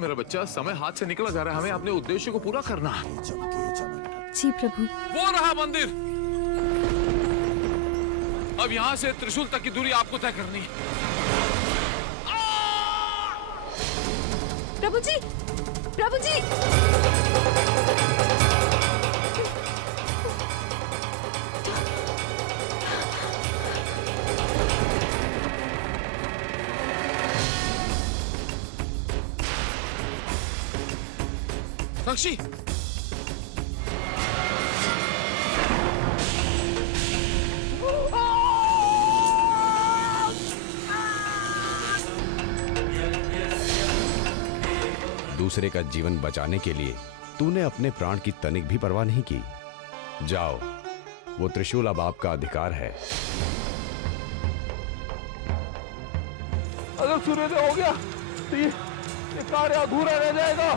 मेरा बच्चा, समय हाथ से निकला जा रहा है, हमें अपने उद्देश्य को पूरा करना है। जी प्रभु। वो रहा मंदिर। अब यहाँ से त्रिशूल तक की दूरी आपको तय करनी है। प्रभु जी, प्रभु जी। साक्षी, दूसरे का जीवन बचाने के लिए तूने अपने प्राण की तनिक भी परवाह नहीं की। जाओ, वो त्रिशूल अब आपका अधिकार है। अगर सूर्योदय हो गया तो ये कार्य अधूरा रह जाएगा।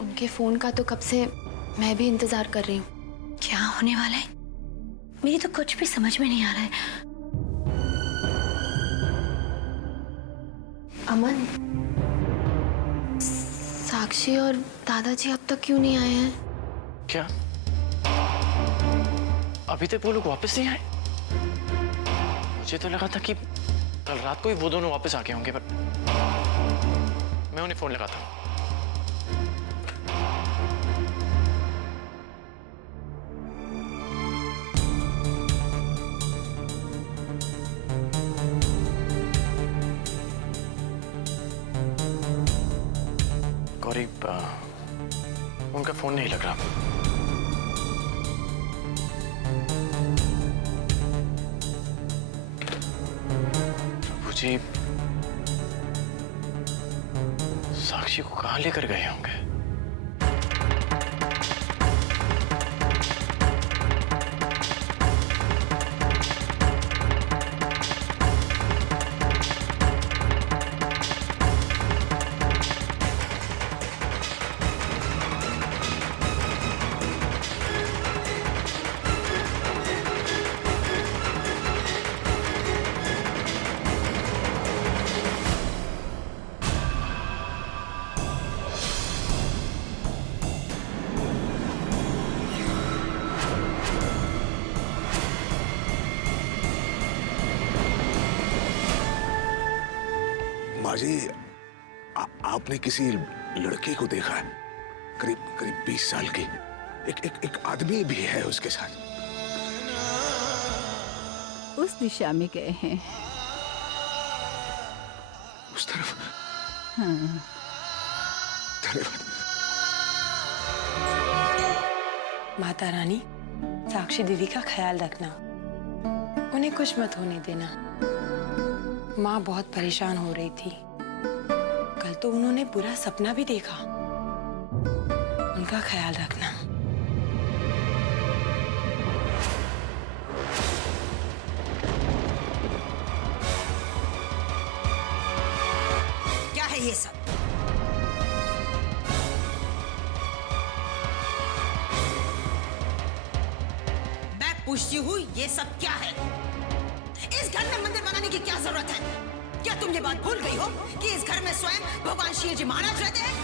उनके फोन का तो कब से मैं भी इंतजार कर रही हूँ। क्या होने वाला है मेरी तो कुछ भी समझ में नहीं आ रहा है। अमन, साक्षी और दादाजी अब तक क्यों नहीं आए हैं? क्या अभी तक वो लोग वापस नहीं आए? मुझे तो लगा था कि कल रात को ही वो दोनों वापस आ गए होंगे, पर मैं उन्हें फोन लगाता हूँ। गौरी, उनका फोन नहीं लग रहा। प्रभु जी साक्षी को कहां लेकर गए होंगे? माँ जी, आपने किसी लड़के को देखा है? करीब करीब 20 साल की। एक आदमी भी है उसके साथ। उस दिशा में गए हैं। उस तरफ? हाँ। धन्यवाद। माता रानी, साक्षी दीदी का ख्याल रखना, उन्हें कुछ मत होने देना। माँ बहुत परेशान हो रही थी। कल तो उन्होंने बुरा सपना भी देखा। उनका ख्याल रखना। क्या है ये सब? मैं पूछती हूँ, ये सब क्या है? इस घर में मंदिर बनाने की क्या जरूरत है? क्या तुम ये बात भूल गई हो कि इस घर में स्वयं भगवान शिव जी महाराज रहते हैं?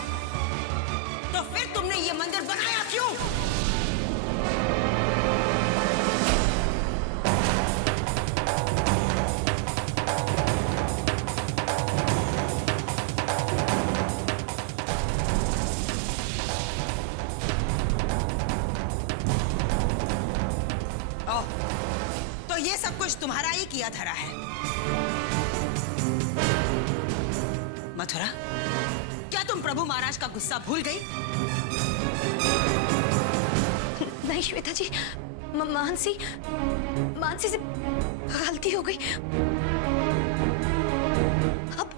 तो फिर तुमने ये मंदिर बनाया क्यों? तो ये सब कुछ तुम्हारा ही किया धरा है। मथुरा, क्या तुम प्रभु महाराज का गुस्सा भूल गई? नहीं श्वेता जी, मानसी से गलती हो गई। अब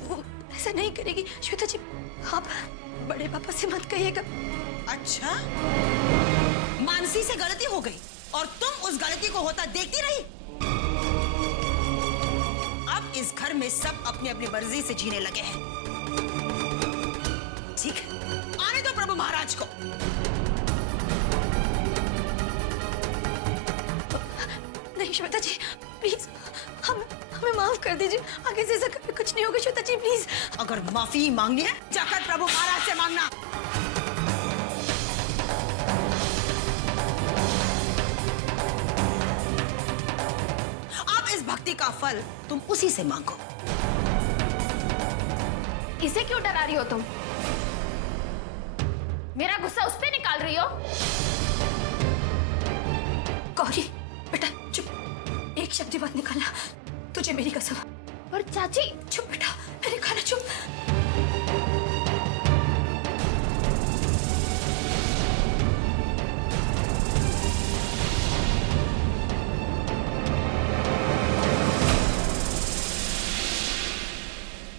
वो ऐसा नहीं करेगी श्वेता जी। आप बड़े पापा से मत कहिएगा। अच्छा, मानसी से गलती हो गई और तुम उस गलती को होता देखती रही? घर में सब अपनी अपनी मर्जी से जीने लगे हैं। ठीक है, आने दो प्रभु महाराज को। नहीं श्वेता जी, प्लीज हमें माफ कर दीजिए। आगे से ऐसा कभी कुछ नहीं होगा श्वेता जी, प्लीज। अगर माफी मांगनी है जाकर प्रभु महाराज से मांगना। अब इस भक्ति का फल तुम उसी से मांगो। इसे क्यों डरा रही हो तुम? मेरा गुस्सा उस पे निकाल रही हो? गौरी बेटा चुप, एक शब्द बात निकालना, तुझे मेरी कसम। और चाची चुप बेटा, मेरे खाना चुप।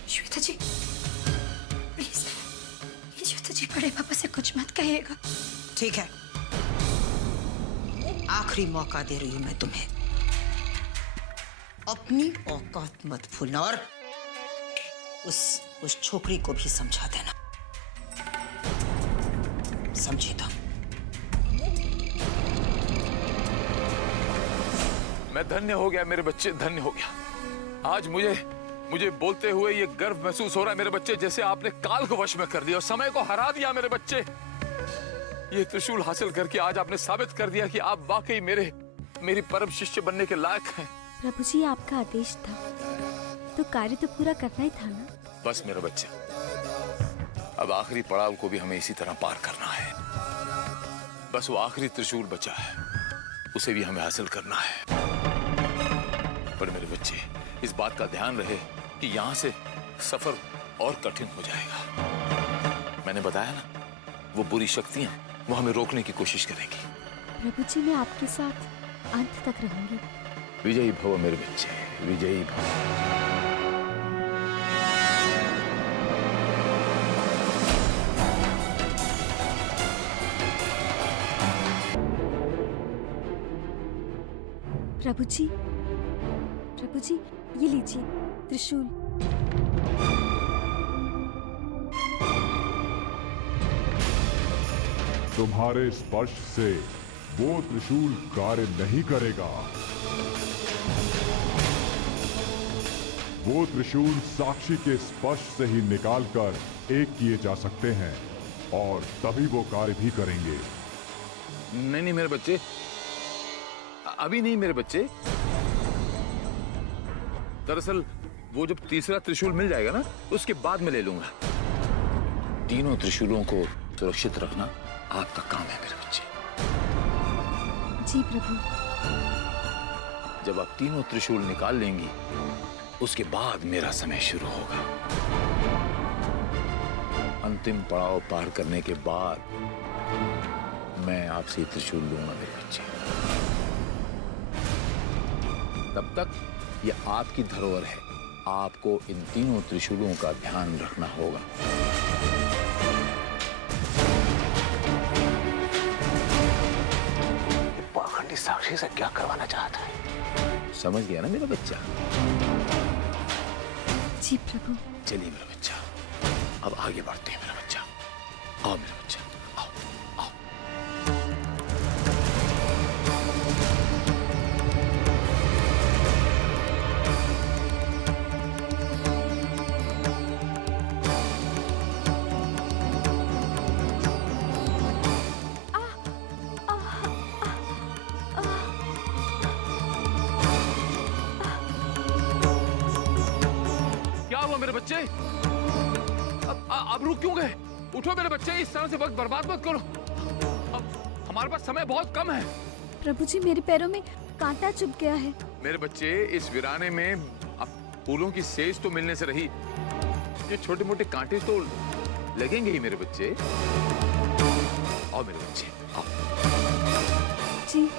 श्वेता जी प्लीज, ये श्वेता जी बड़े पापा से कुछ मत कहिएगा। ठीक है, आखिरी मौका दे रही हूं मैं तुम्हें। अपनी औकात मत भूलना और उस छोकरी को भी समझा देना। समझे तो? मैं धन्य हो गया मेरे बच्चे, धन्य हो गया। आज मुझे बोलते हुए ये गर्व महसूस हो रहा है मेरे बच्चे, जैसे आपने काल को वश में कर दिया और समय को हरा दिया मेरे बच्चे। ये त्रिशूल हासिल करके आज आपने साबित कर दिया कि आप वाकई मेरी परम शिष्य बनने के लायक हैं। प्रभु जी, आपका आदेश था तो कार्य तो पूरा करना ही था ना। बस मेरा बच्चा, अब आखिरी पड़ाव को भी हमें इसी तरह पार करना है। बस वो आखिरी त्रिशूल बचा है, उसे भी हमें हासिल करना है। पर मेरे बच्चे, इस बात का ध्यान रहे कि यहाँ से सफर और कठिन हो जाएगा। मैंने बताया ना, वो बुरी शक्तियां वो हमें रोकने की कोशिश करेंगी। प्रभु जी, मैं आपके साथ अंत तक रहूंगी। विजयी भव मेरे बच्चे, विजयी भव। प्रभु जी ये लीजिए त्रिशूल। तुम्हारे स्पर्श से वो त्रिशूल कार्य नहीं करेगा। वो त्रिशूल साक्षी के स्पर्श से ही निकालकर एक किए जा सकते हैं और तभी वो कार्य भी करेंगे। नहीं मेरे बच्चे, अभी नहीं मेरे बच्चे। दरअसल वो जब तीसरा त्रिशूल मिल जाएगा ना, उसके बाद मैं ले लूंगा। तीनों त्रिशूलों को सुरक्षित रखना आपका काम है मेरे बच्चे। जी प्रभु। जब आप तीनों त्रिशूल निकाल लेंगी, उसके बाद मेरा समय शुरू होगा। अंतिम पड़ाव पार करने के बाद मैं आपसे त्रिशूल लूंगा मेरे बच्चे। तब तक ये आपकी धरोहर है, आपको इन तीनों त्रिशूलों का ध्यान रखना होगा। पाखंडी साक्षी से क्या करवाना चाहता है? समझ गया ना मेरा बच्चा? जी प्रभु। चलिए मेरा बच्चा, अब आगे बढ़ते हैं मेरा बच्चा। आओ मेरा बच्चा, आओ आओ। क्या हुआ मेरे बच्चे? अब रुक क्यों गए? उठो मेरे बच्चे, इस तरह से वक्त बर्बाद मत करो। अब हमारे पास समय बहुत कम है। प्रभु जी, मेरे पैरों में कांटा चुभ गया है। मेरे बच्चे, इस वीराने में अब फूलों की सेज तो मिलने से रही, ये छोटे मोटे कांटे तो लगेंगे ही मेरे बच्चे। आओ मेरे बच्चे, आओ। जी।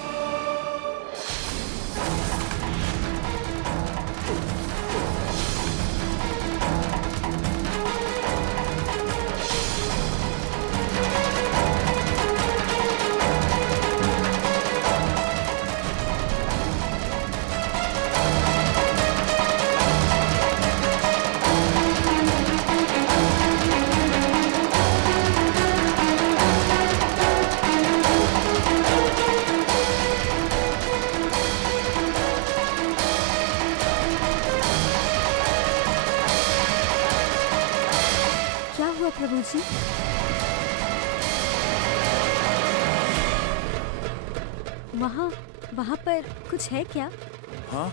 प्रभु जी। वहाँ पर कुछ है क्या? हाँ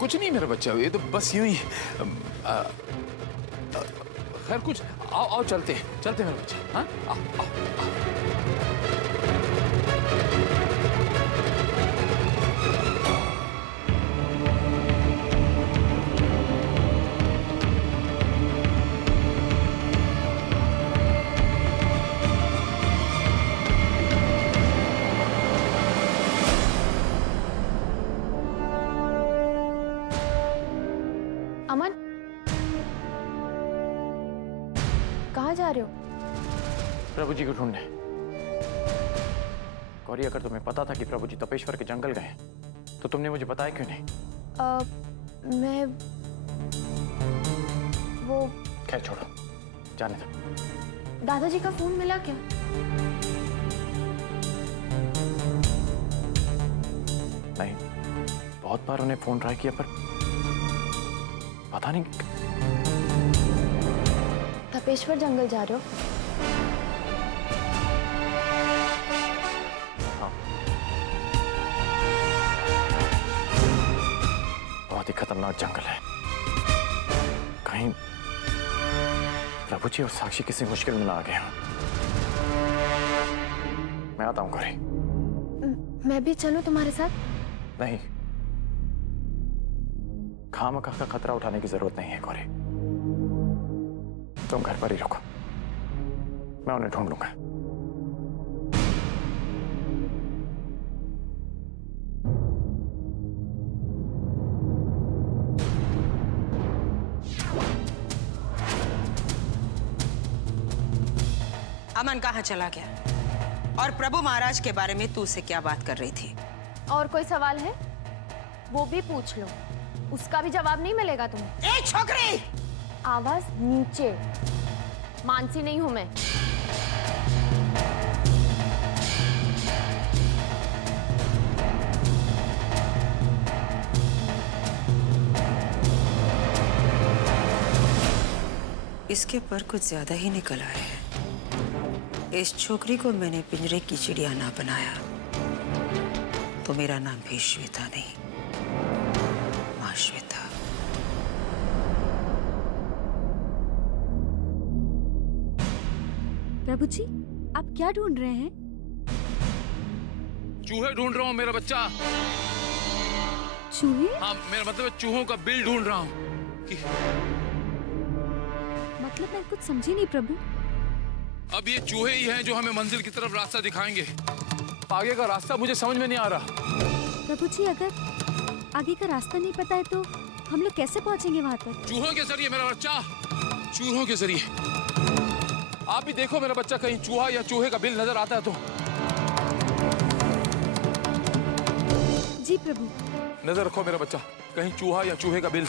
कुछ नहीं मेरा बच्चा, ये तो बस यूं ही खैर कुछ। आओ आओ चलते मेरा बच्चा। हाँ आओ आओ। अमन, कहाँ जा रहे हो? प्रभु जी को ढूंढने। गौरी, अगर तुम्हें पता था कि प्रभु जी तपेश्वर के जंगल गए तो तुमने मुझे बताया क्यों नहीं? मैं वो खैर छोड़ो, जाने दो। दादाजी का फोन मिला क्या? नहीं, बहुत बार उन्हें फोन ट्राई किया पर पता नहीं। तपेश्वर जंगल जा रहे हो? हाँ, बहुत ही खतरनाक जंगल है। कहीं प्रभु जी और साक्षी किसी मुश्किल में ना आ गए हों। मैं आता हूं गौरी। मैं भी चलूं तुम्हारे साथ? नहीं, खामखा का खतरा उठाने की जरूरत नहीं है गौरी। तुम घर पर ही रुको, मैं उन्हें ढूंढ लूंगा। अमन कहाँ चला गया? और प्रभु महाराज के बारे में तू उससे क्या बात कर रही थी? और कोई सवाल है? वो भी पूछ लो, उसका भी जवाब नहीं मिलेगा तुम्हें। ए छोकरी! आवाज नीचे। मानसी नहीं हूं मैं। इसके पर कुछ ज्यादा ही निकल आए हैं। इस छोकरी को मैंने पिंजरे की चिड़िया ना बनाया तो मेरा नाम भी श्वेता नहीं, मां श्वेता। प्रभु जी, आप क्या ढूंढ रहे हैं? चूहे ढूंढ रहा हूँ मेरा बच्चा। चूहे? हाँ, मेरा मतलब है चूहों का बिल ढूंढ रहा हूँ। मतलब मैं कुछ समझी नहीं प्रभु। अब ये चूहे ही हैं जो हमें मंजिल की तरफ रास्ता दिखाएंगे। आगे का रास्ता मुझे समझ में नहीं आ रहा। प्रभु जी, अगर आगे का रास्ता नहीं पता है तो हम लोग कैसे पहुंचेंगे वहां तक? चूहों के जरिए मेरा बच्चा, चूहों के जरिए। आप भी देखो मेरा बच्चा, कहीं चूहा या चूहे का बिल नजर आता है तो। जी प्रभु। नजर रखो मेरा बच्चा, कहीं चूहा या चूहे का बिल।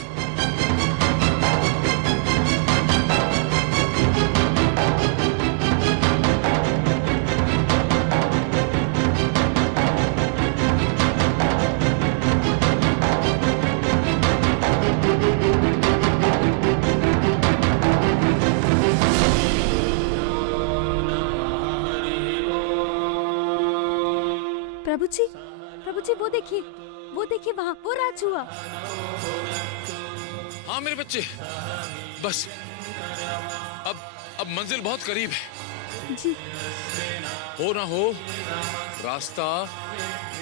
प्रभु जी, वो देखिए वहाँ, वो रहा चूहा। हाँ मेरे बच्चे, बस अब मंजिल बहुत करीब है। जी। हो ना हो, रास्ता,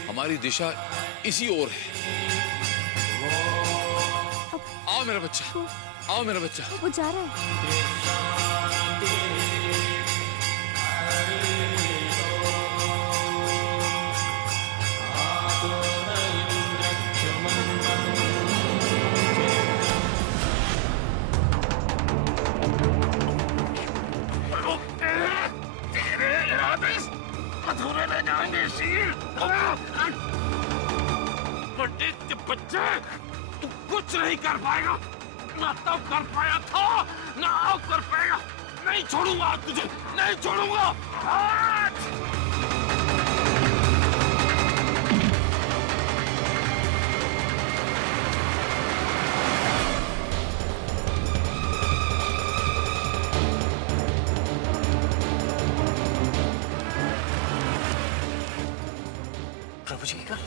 हमारी दिशा इसी ओर है। आओ मेरा बच्चा, आओ मेरा बच्चा। वो जा रहा है। अधूरे रह जाएंगे शील। पंडित के बच्चे, तू कुछ नहीं कर पाएगा। ना तब कर पाया था, ना अब कर पाएगा। नहीं छोड़ूंगा तुझे, नहीं छोड़ूंगा। प्रभु जी की कार।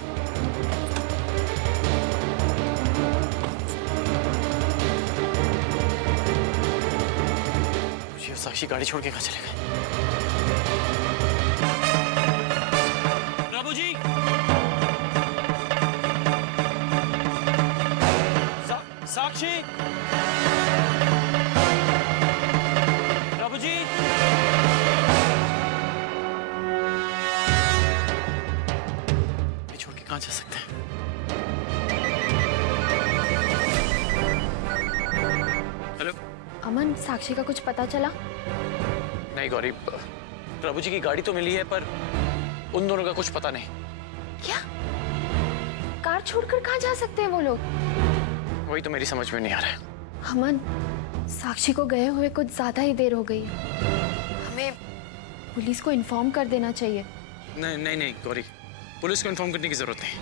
मुझे साक्षी गाड़ी छोड़ के कहाँ चले गए? प्रभु जी, साक्षी, प्रभु जी। छोड़ के कहाँ जा सकते हैं? हेलो अमन, साक्षी का कुछ पता चला? नहीं गौरी, प्रभु जी की गाड़ी तो मिली है पर उन दोनों का कुछ पता नहीं। क्या? कार छोड़कर कहाँ जा सकते हैं वो लोग? वही तो मेरी समझ में नहीं आ रहा है। अमन, साक्षी को गए हुए कुछ ज्यादा ही देर हो गई है। हमें पुलिस को इन्फॉर्म कर देना चाहिए। नहीं नहीं नहीं गौरी, पुलिस को इन्फॉर्म करने की जरूरत नहीं।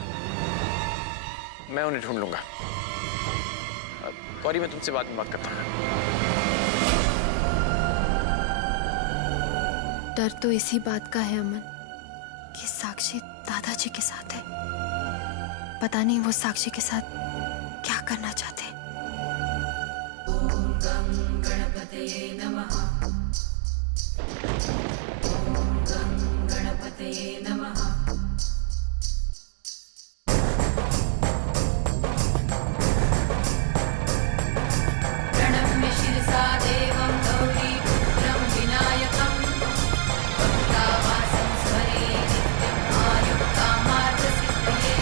मैं उन्हें ढूंढ लूंगा। गौरी, मैं तुमसे बाद में बात करता हूँ। डर तो इसी बात का है अमन कि साक्षी दादाजी के साथ है। पता नहीं वो साक्षी के साथ क्या करना चाहते हैं। ओम गं गणपतये नमः। ओम गं गणपतये नमः। प्रणम्य शिरसा देवं गौरीपुत्रं विनायकं भक्तावासं स्मरे नित्यं आयुक्तामार्थसिद्धये।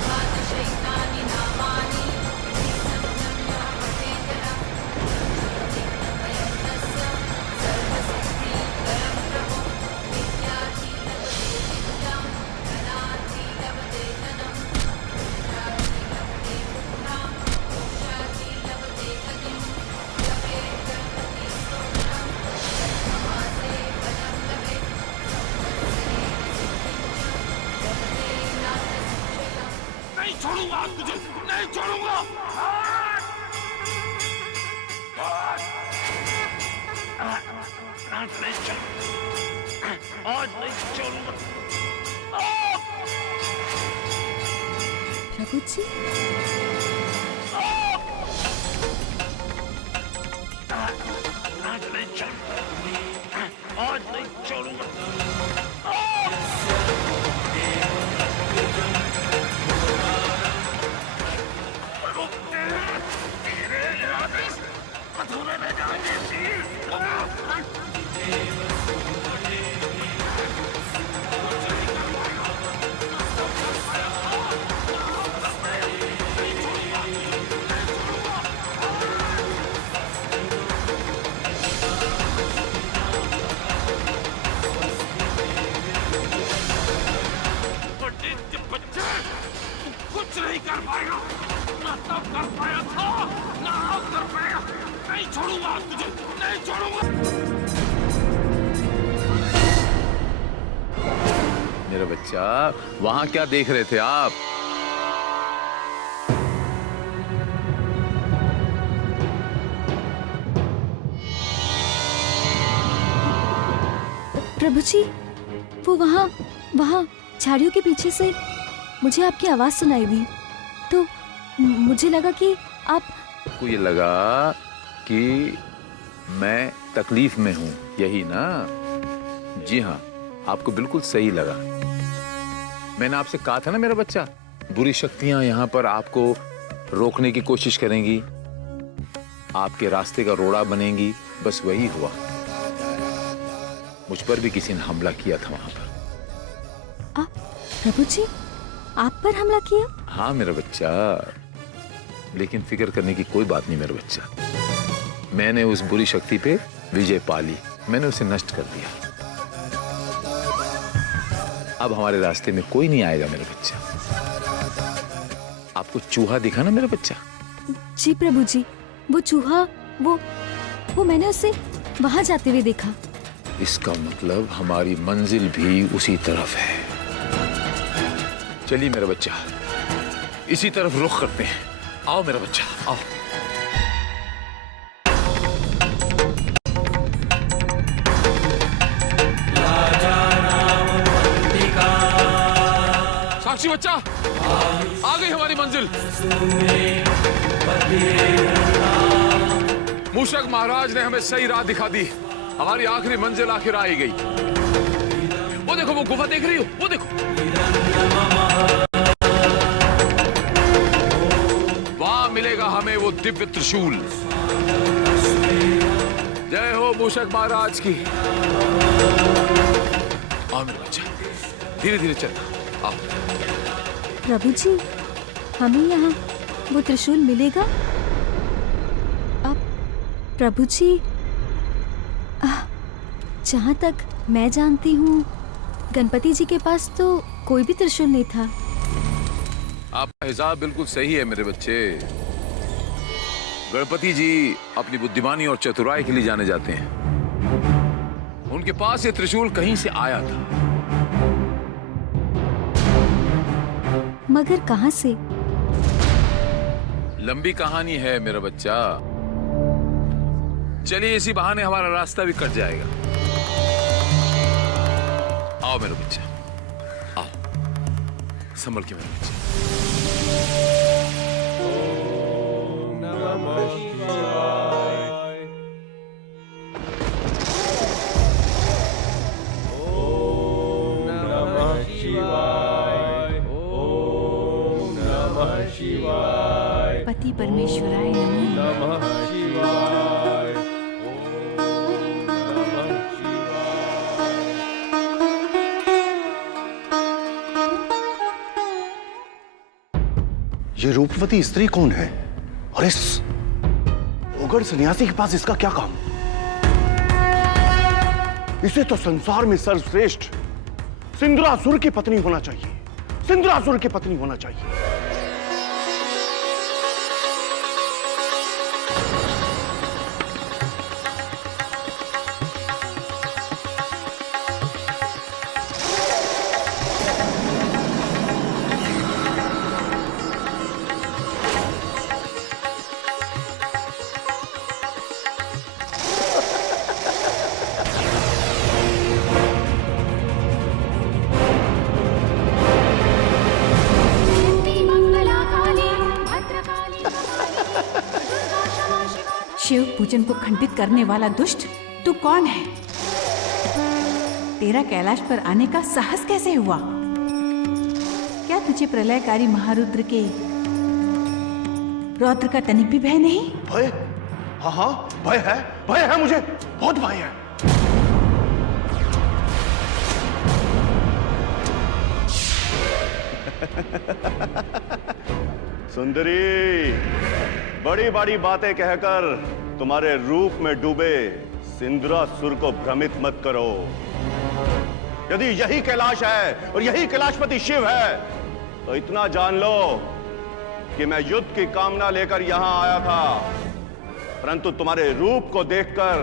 द्वादशैतानि नामानि संज्ञा पठेतरं विघ्नभयं तस्य सर्वसिद्धिकरं प्रभो। विद्यार्थी लभते विद्यां धनार्थी लभते धनं पुत्रार्थी लभते पुत्रां मोक्षार्थी लभते गतिं। जपेत् गणपति स्तोत्रं षण्मासे फलं लभेत् संवत्सरे सिद्धिं च लभते नाथ संशयम्। नहीं छोड़ूंगा तुझे, नहीं छोड़ूंगा। आज नहीं छोड़ूंगा। प्रभु जी, आज नहीं छोड़ूंगा। आज नहीं छोड़ूंगा। मथुरा में जाएंगे बच्चे, कुछ नहीं कर पाएगा। ना तब कर पाया था, ना अब कर पाएगा। नहीं छोड़ूंगा तुझे, नहीं छोड़ूंगा। मेरा बच्चा, वहां क्या देख रहे थे आप? प्रभु जी, वो वहाँ झाड़ियों के पीछे से मुझे आपकी आवाज सुनाई दी, तो मुझे लगा कि आप। को ये लगा कि मैं तकलीफ में हूं, यही ना? जी हाँ, आपको बिल्कुल सही लगा। मैंने आपसे कहा था ना मेरा बच्चा, बुरी शक्तियां यहाँ पर आपको रोकने की कोशिश करेंगी, आपके रास्ते का रोड़ा बनेंगी। बस वही हुआ। मुझ पर भी किसी ने हमला किया था वहां पर। प्रभु जी, आप पर हमला किया? हाँ मेरा बच्चा, लेकिन फिक्र करने की कोई बात नहीं मेरा बच्चा। मैंने उस बुरी शक्ति पे विजय पा ली, मैंने उसे नष्ट कर दिया। अब हमारे रास्ते में कोई नहीं आएगा मेरा बच्चा। आपको चूहा दिखा ना मेरा बच्चा? जी प्रभु जी, वो चूहा, वो मैंने उसे वहां जाते हुए देखा। इसका मतलब हमारी मंजिल भी उसी तरफ है। चलिए मेरा बच्चा, इसी तरफ रुख करते हैं। आओ मेरा बच्चा, आओ। साक्षी बच्चा, आ गई हमारी मंजिल। मूषक महाराज ने हमें सही राह दिखा दी। हमारी आखिरी मंजिल आखिर आ ही गई। वो देखो, वो गुफा देख रही हो? वो देखो, वहां मिलेगा हमें वो दिव्य त्रिशूल। जय हो मूषक महाराज की। आओ मेरे बच्चा, धीरे धीरे चलना। आओ। प्रभु जी, हमें यहाँ वो त्रिशूल मिलेगा? अब प्रभु जी, जहाँ तक मैं जानती हूँ, गणपति जी के पास तो कोई भी त्रिशूल नहीं था। आपका हिसाब बिल्कुल सही है मेरे बच्चे। गणपति जी अपनी बुद्धिमानी और चतुराई के लिए जाने जाते हैं। उनके पास ये त्रिशूल कहीं से आया था। मगर कहाँ से? लंबी कहानी है मेरा बच्चा। चलिए, इसी बहाने हमारा रास्ता भी कट जाएगा। आओ मेरा बच्चा, आओ, संभल के मेरा बच्चा। पति परमेश्वराय नमः। ये रूपवती स्त्री कौन है और इस उग्र सन्यासी के पास इसका क्या काम? इसे तो संसार में सर्वश्रेष्ठ सिंदूरासुर की पत्नी होना चाहिए। सिंदूरासुर की पत्नी होना चाहिए। शिव पूजन को खंडित करने वाला दुष्ट, तू कौन है? तेरा कैलाश पर आने का साहस कैसे हुआ? क्या तुझे प्रलयकारी महारुद्र के रौद्र का तनिक भी भय नहीं? भय? हाँ हाँ, भय है मुझे, बहुत भय है। सुंदरी, बड़ी बड़ी बातें कहकर तुम्हारे रूप में डूबे सिंदूरासुर को भ्रमित मत करो। यदि यही कैलाश है और यही कैलाशपति शिव है, तो इतना जान लो कि मैं युद्ध की कामना लेकर यहां आया था, परंतु तुम्हारे रूप को देखकर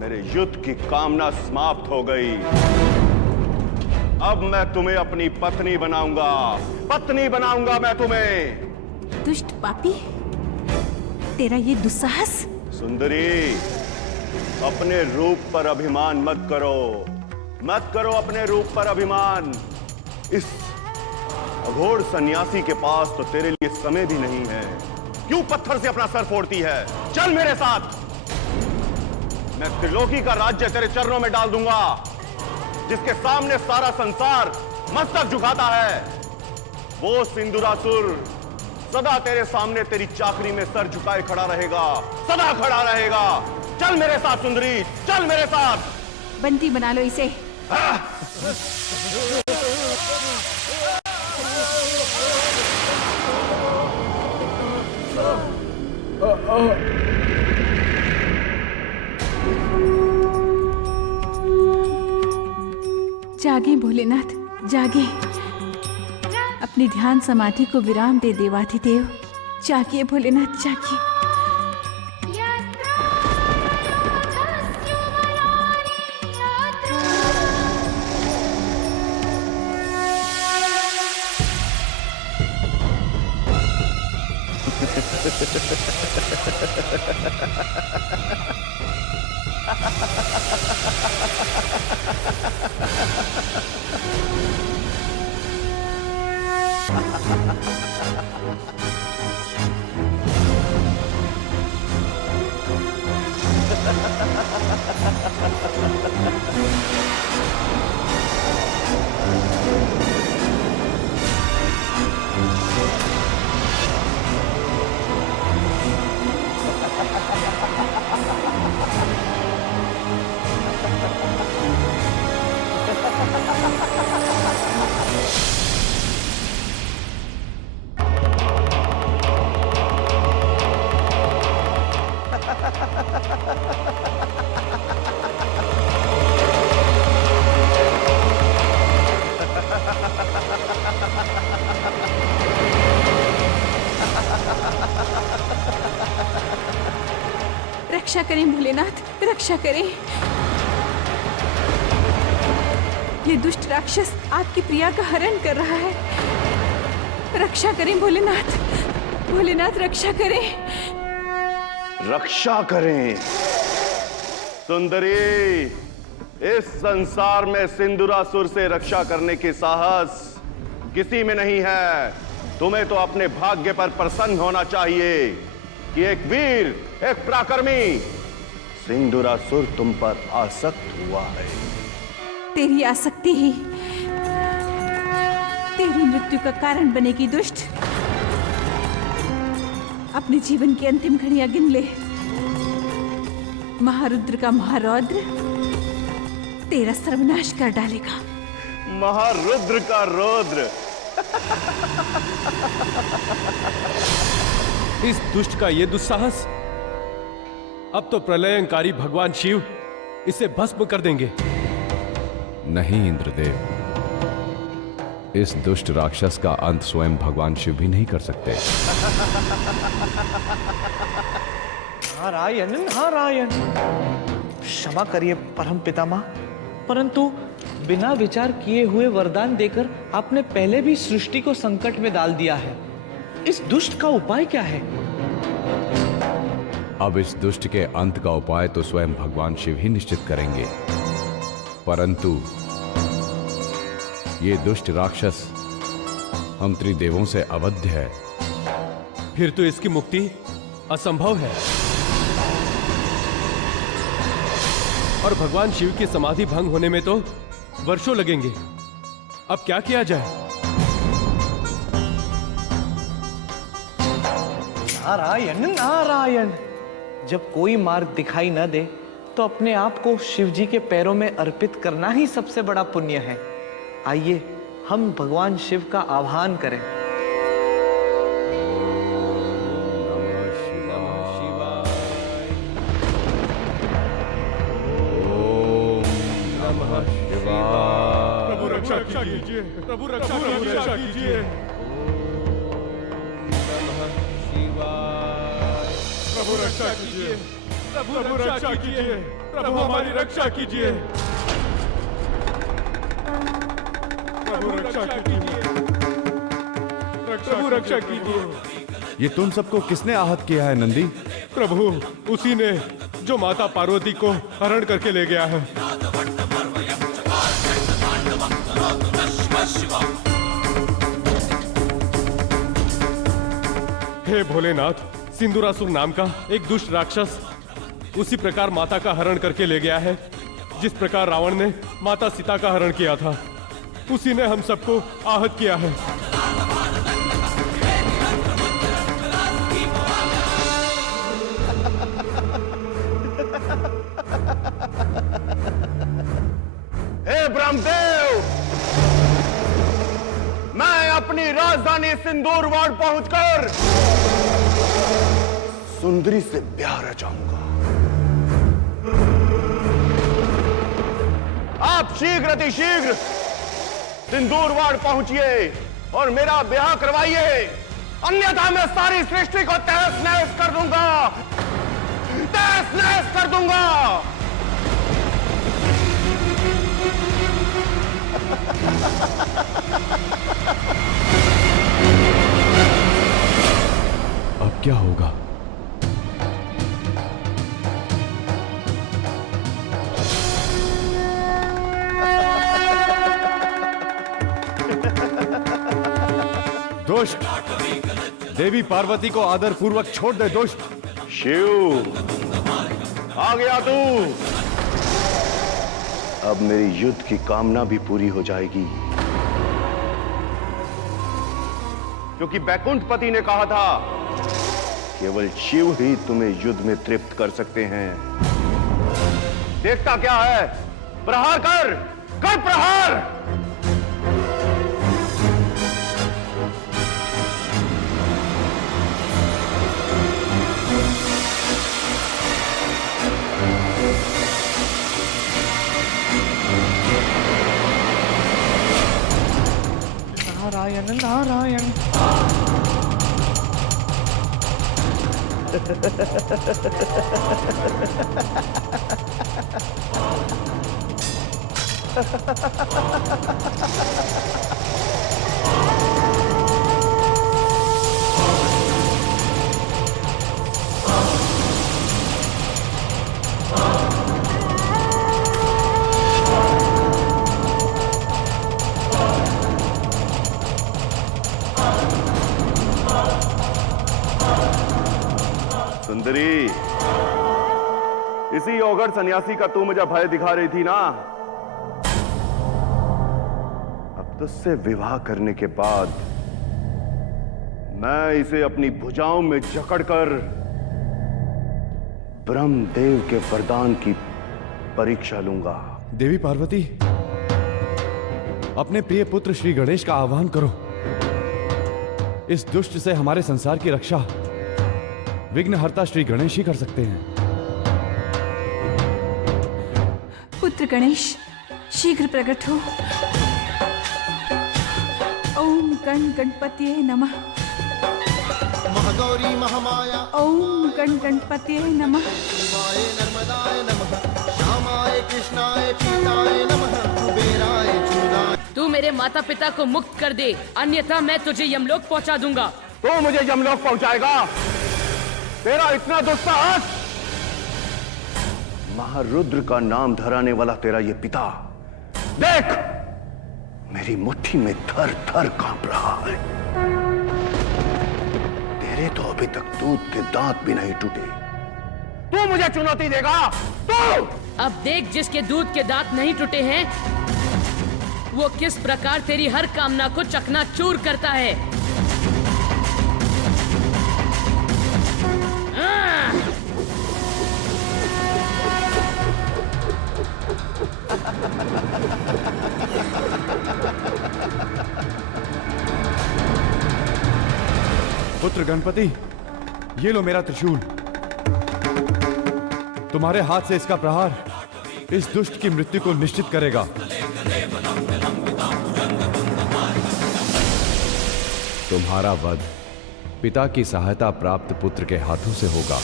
मेरे युद्ध की कामना समाप्त हो गई। अब मैं तुम्हें अपनी पत्नी बनाऊंगा मैं तुम्हें। दुष्ट पापी, तेरा ये दुस्साहस। सुंदरी, अपने रूप पर अभिमान मत करो अपने रूप पर अभिमान। इस अघोर सन्यासी के पास तो तेरे लिए समय भी नहीं है। क्यों पत्थर से अपना सर फोड़ती है? चल मेरे साथ, मैं त्रिलोकी का राज्य तेरे चरणों में डाल दूंगा। जिसके सामने सारा संसार मस्तक झुकाता है, वो सिंदूरासुर सदा तेरे सामने तेरी चाकरी में सर झुकाए खड़ा रहेगा, सदा खड़ा रहेगा। चल मेरे साथ सुंदरी, चल मेरे साथ। बंदी बना लो इसे। जागे भोलेनाथ, जागे। अपनी ध्यान समाधि को विराम दे देवाधिदेव। जागिए भोलेनाथ, जागिए। रक्षा करें भोलेनाथ, रक्षा करें। ये दुष्ट राक्षस आपकी प्रिया का हरण कर रहा है। रक्षा करें भोलेनाथ, भोलेनाथ रक्षा करें। रक्षा करें। सुंदरी, इस संसार में सिंदूरासुर से रक्षा करने की साहस किसी में नहीं है। तुम्हें तो अपने भाग्य पर प्रसन्न होना चाहिए कि एक वीर, एक पराक्रमी सिंदूरासुर तुम पर आसक्त हुआ है। तेरी आसक्ति ही तेरी मृत्यु का कारण बनेगी दुष्ट। अपने जीवन की अंतिम घड़ियां गिन ले। महारुद्र का महारौद्र तेरा सर्वनाश कर डालेगा। महारुद्र का रौद्र। इस दुष्ट का ये दुस्साहस, अब तो प्रलयंकारी भगवान शिव इसे भस्म कर देंगे। नहीं इंद्रदेव, इस दुष्ट राक्षस का अंत स्वयं भगवान शिव भी नहीं कर सकते। नारायण नारायण। क्षमा करिए परम पितामह, परंतु बिना विचार किए हुए वरदान देकर आपने पहले भी सृष्टि को संकट में डाल दिया है। इस दुष्ट का उपाय क्या है? अब इस दुष्ट के अंत का उपाय तो स्वयं भगवान शिव ही निश्चित करेंगे, परंतु ये दुष्ट राक्षस हम त्रिदेवों से अवध्य है। फिर तो इसकी मुक्ति असंभव है और भगवान शिव की समाधि भंग होने में तो वर्षों लगेंगे। अब क्या किया जाए? नारायण नारायण। जब कोई मार्ग दिखाई न दे तो अपने आप को शिव जी के पैरों में अर्पित करना ही सबसे बड़ा पुण्य है। आइए हम भगवान शिव का आह्वान करें। प्रभु रक्षा कीजिए, प्रभु रक्षा कीजिए। प्रभु रक्षा कीजिए, प्रभु रक्षा कीजिए, प्रभु हमारी रक्षा कीजिए। प्रभु रक्षा कीजिए, प्रभु रक्षा कीजिए। ये तुम सबको किसने आहत किया है नंदी? प्रभु, उसी ने जो माता पार्वती को हरण करके ले गया है। हे भोलेनाथ, सिंदूरासुर नाम का एक दुष्ट राक्षस उसी प्रकार माता का हरण करके ले गया है जिस प्रकार रावण ने माता सीता का हरण किया था। उसी ने हम सबको आहत किया है। हे ब्रह्मदेव, मैं अपनी राजधानी सिंदूरवाड़ पहुंचकर सुंदरी से ब्याह रचाऊंगा। आप शीघ्र अतिशीघ्र सिंदूरवाड़ पहुंचिए और मेरा ब्याह करवाइए, अन्यथा मैं सारी सृष्टि को तहस नहस कर दूंगा, तहस नहस कर दूंगा। अब क्या होगा? दुष्ट, देवी पार्वती को आदर पूर्वक छोड़ दे। दुष्ट शिव, आ गया तू। अब मेरी युद्ध की कामना भी पूरी हो जाएगी, क्योंकि बैकुंठपति ने कहा था केवल शिव ही तुम्हें युद्ध में तृप्त कर सकते हैं। देखता क्या है? प्रहार कर, कर प्रहार। नारायण नारायण। सुंदरी, इसी ओगड़ सन्यासी का तू मुझे भय दिखा रही थी ना। अब तुझसे विवाह करने के बाद मैं इसे अपनी भुजाओं में जकड़कर ब्रह्मदेव के वरदान की परीक्षा लूंगा। देवी पार्वती, अपने प्रिय पुत्र श्री गणेश का आह्वान करो। इस दुष्ट से हमारे संसार की रक्षा विघ्नहर्ता श्री गणेश ही कर सकते हैं। पुत्र गणेश शीघ्र प्रकट हो। ओम गण गणपतिये नमः। महागौरी महामाया। ओम गण गणपतिये नमः। शिवाय नर्मदाय नमः। श्यामाय कृष्णाय पीताय नमः। कुबेराय चूडाय। तू मेरे माता पिता को मुक्त कर दे, अन्यथा मैं तुझे यमलोक पहुंचा दूंगा। तो मुझे यमलोक पहुंचाएगा? तेरा इतना दुस्साहस? महारुद्र का नाम धराने वाला तेरा ये पिता, देख मेरी मुट्ठी में थर थर कांप रहा है। तेरे तो अभी तक दूध के दांत भी नहीं टूटे। तू मुझे चुनौती देगा? तू? अब देख, जिसके दूध के दांत नहीं टूटे हैं वो किस प्रकार तेरी हर कामना को चकनाचूर करता है। पुत्र गणपति, ये लो मेरा त्रिशूल। तुम्हारे हाथ से इसका प्रहार इस दुष्ट की मृत्यु को निश्चित करेगा। तुम्हारा वध पिता की सहायता प्राप्त पुत्र के हाथों से होगा।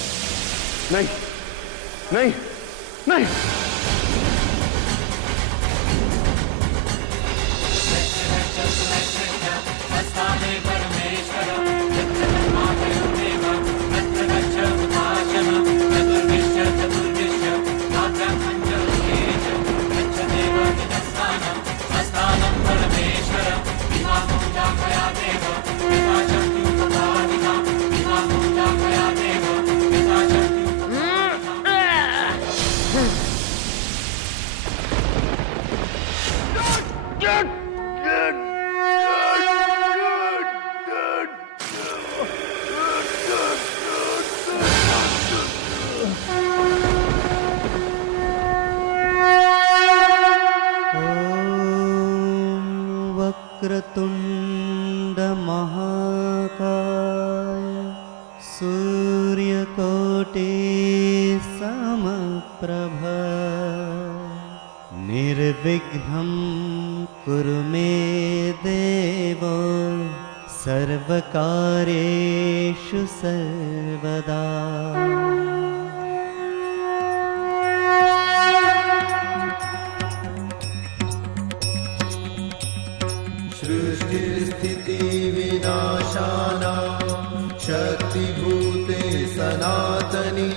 नहीं, नहीं, नहीं। वक्रतुंड महाकाय सूर्यकोटि समप्रभ निर्विघ्नं कुरु मे देव सर्वकार्येषु सर्वदा। सृष्टिस्थिति विनाशानां शक्तिभूते सनातनी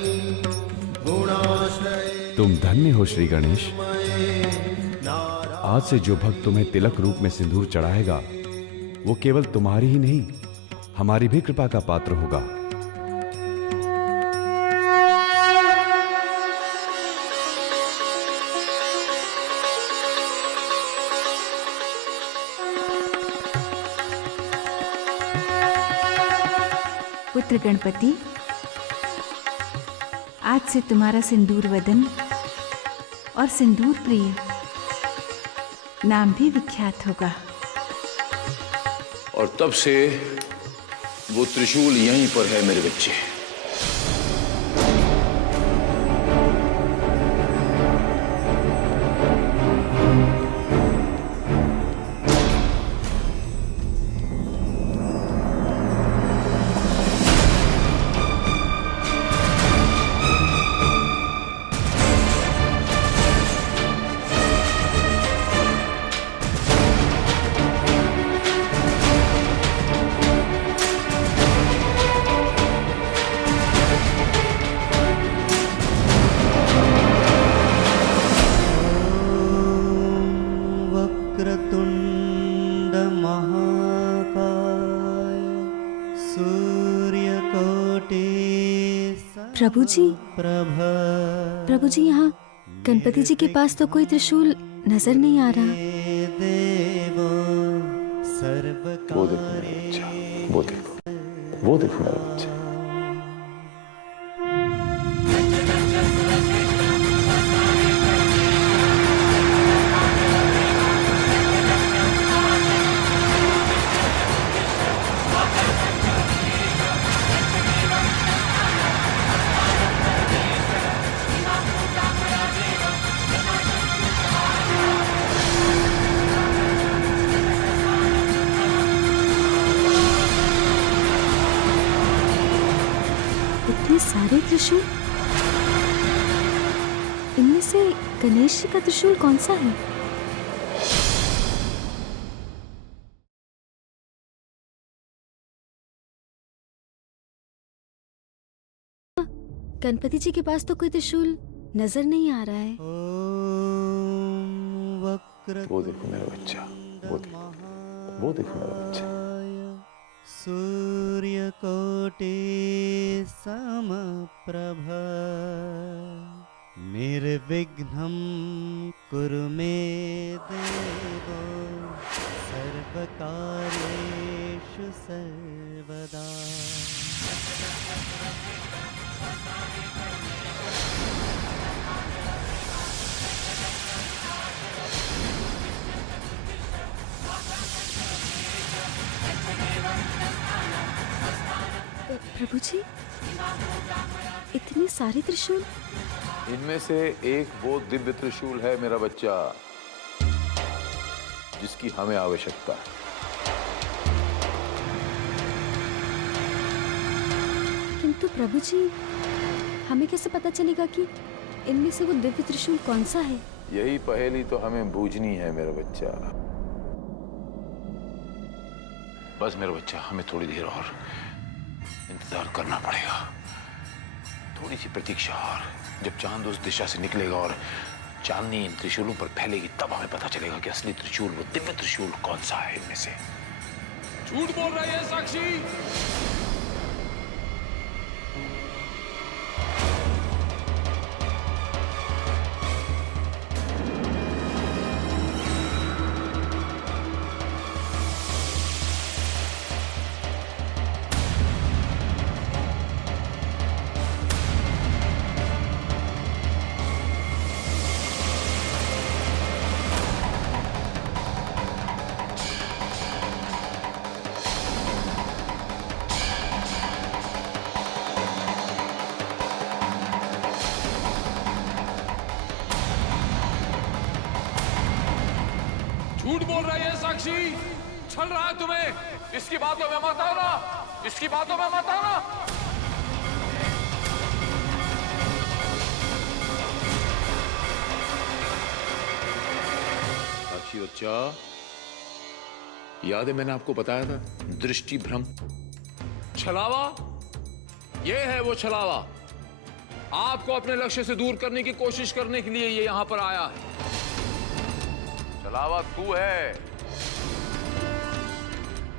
गुणाश्रये। तुम धन्य हो श्री गणेश। आज से जो भक्त तुम्हें तिलक रूप में सिंदूर चढ़ाएगा वो केवल तुम्हारी ही नहीं, हमारी भी कृपा का पात्र होगा। पुत्र गणपति, आज से तुम्हारा सिंदूर वदन और सिंदूर प्रिय नाम भी विख्यात होगा। और तब से वो त्रिशूल यहीं पर है मेरे बच्चे। प्रभु जी यहाँ गणपति जी के पास तो कोई त्रिशूल नजर नहीं आ रहा। वो देखो मेरा बच्चा, वो देखो मेरा बच्चा। इतने सारे त्रिशूल, इनमें से गणेश जी का त्रिशूल कौन सा है? गणपति जी के पास तो कोई त्रिशूल नजर नहीं आ रहा है। वो देखो मेरा बच्चा, वो देखो मेरा बच्चा। सूर्यकोटि समप्रभ निर्विघ्नं कुरु मे देव सर्वकार्येषु सर्वदा। प्रभु जी, इतने सारे त्रिशूल। इनमें से एक वो दिव्य त्रिशूल है मेरा बच्चा, जिसकी हमें आवश्यकता है। किंतु प्रभु जी, हमें कैसे पता चलेगा कि इनमें से वो दिव्य त्रिशूल कौन सा है? यही पहेली तो हमें बूझनी है मेरा बच्चा। बस मेरा बच्चा, हमें थोड़ी देर और इंतजार करना पड़ेगा, थोड़ी सी प्रतीक्षा और। जब चांद उस दिशा से निकलेगा और चांदनी इन त्रिशूलों पर फैलेगी, तब हमें पता चलेगा कि असली त्रिशूल, वो दिव्य त्रिशूल कौन सा है इनमें से। झूठ बोल रही है साक्षी। झूठ बोल रही है साक्षी, छल रहा है तुम्हें। इसकी बातों में मत आना, इसकी बातों में मत आना। साक्षी बच्चा, याद है मैंने आपको बताया था, दृष्टि भ्रम। छलावा, ये है वो छलावा। आपको अपने लक्ष्य से दूर करने की कोशिश करने के लिए ये यहां पर आया है। छलावा तू है,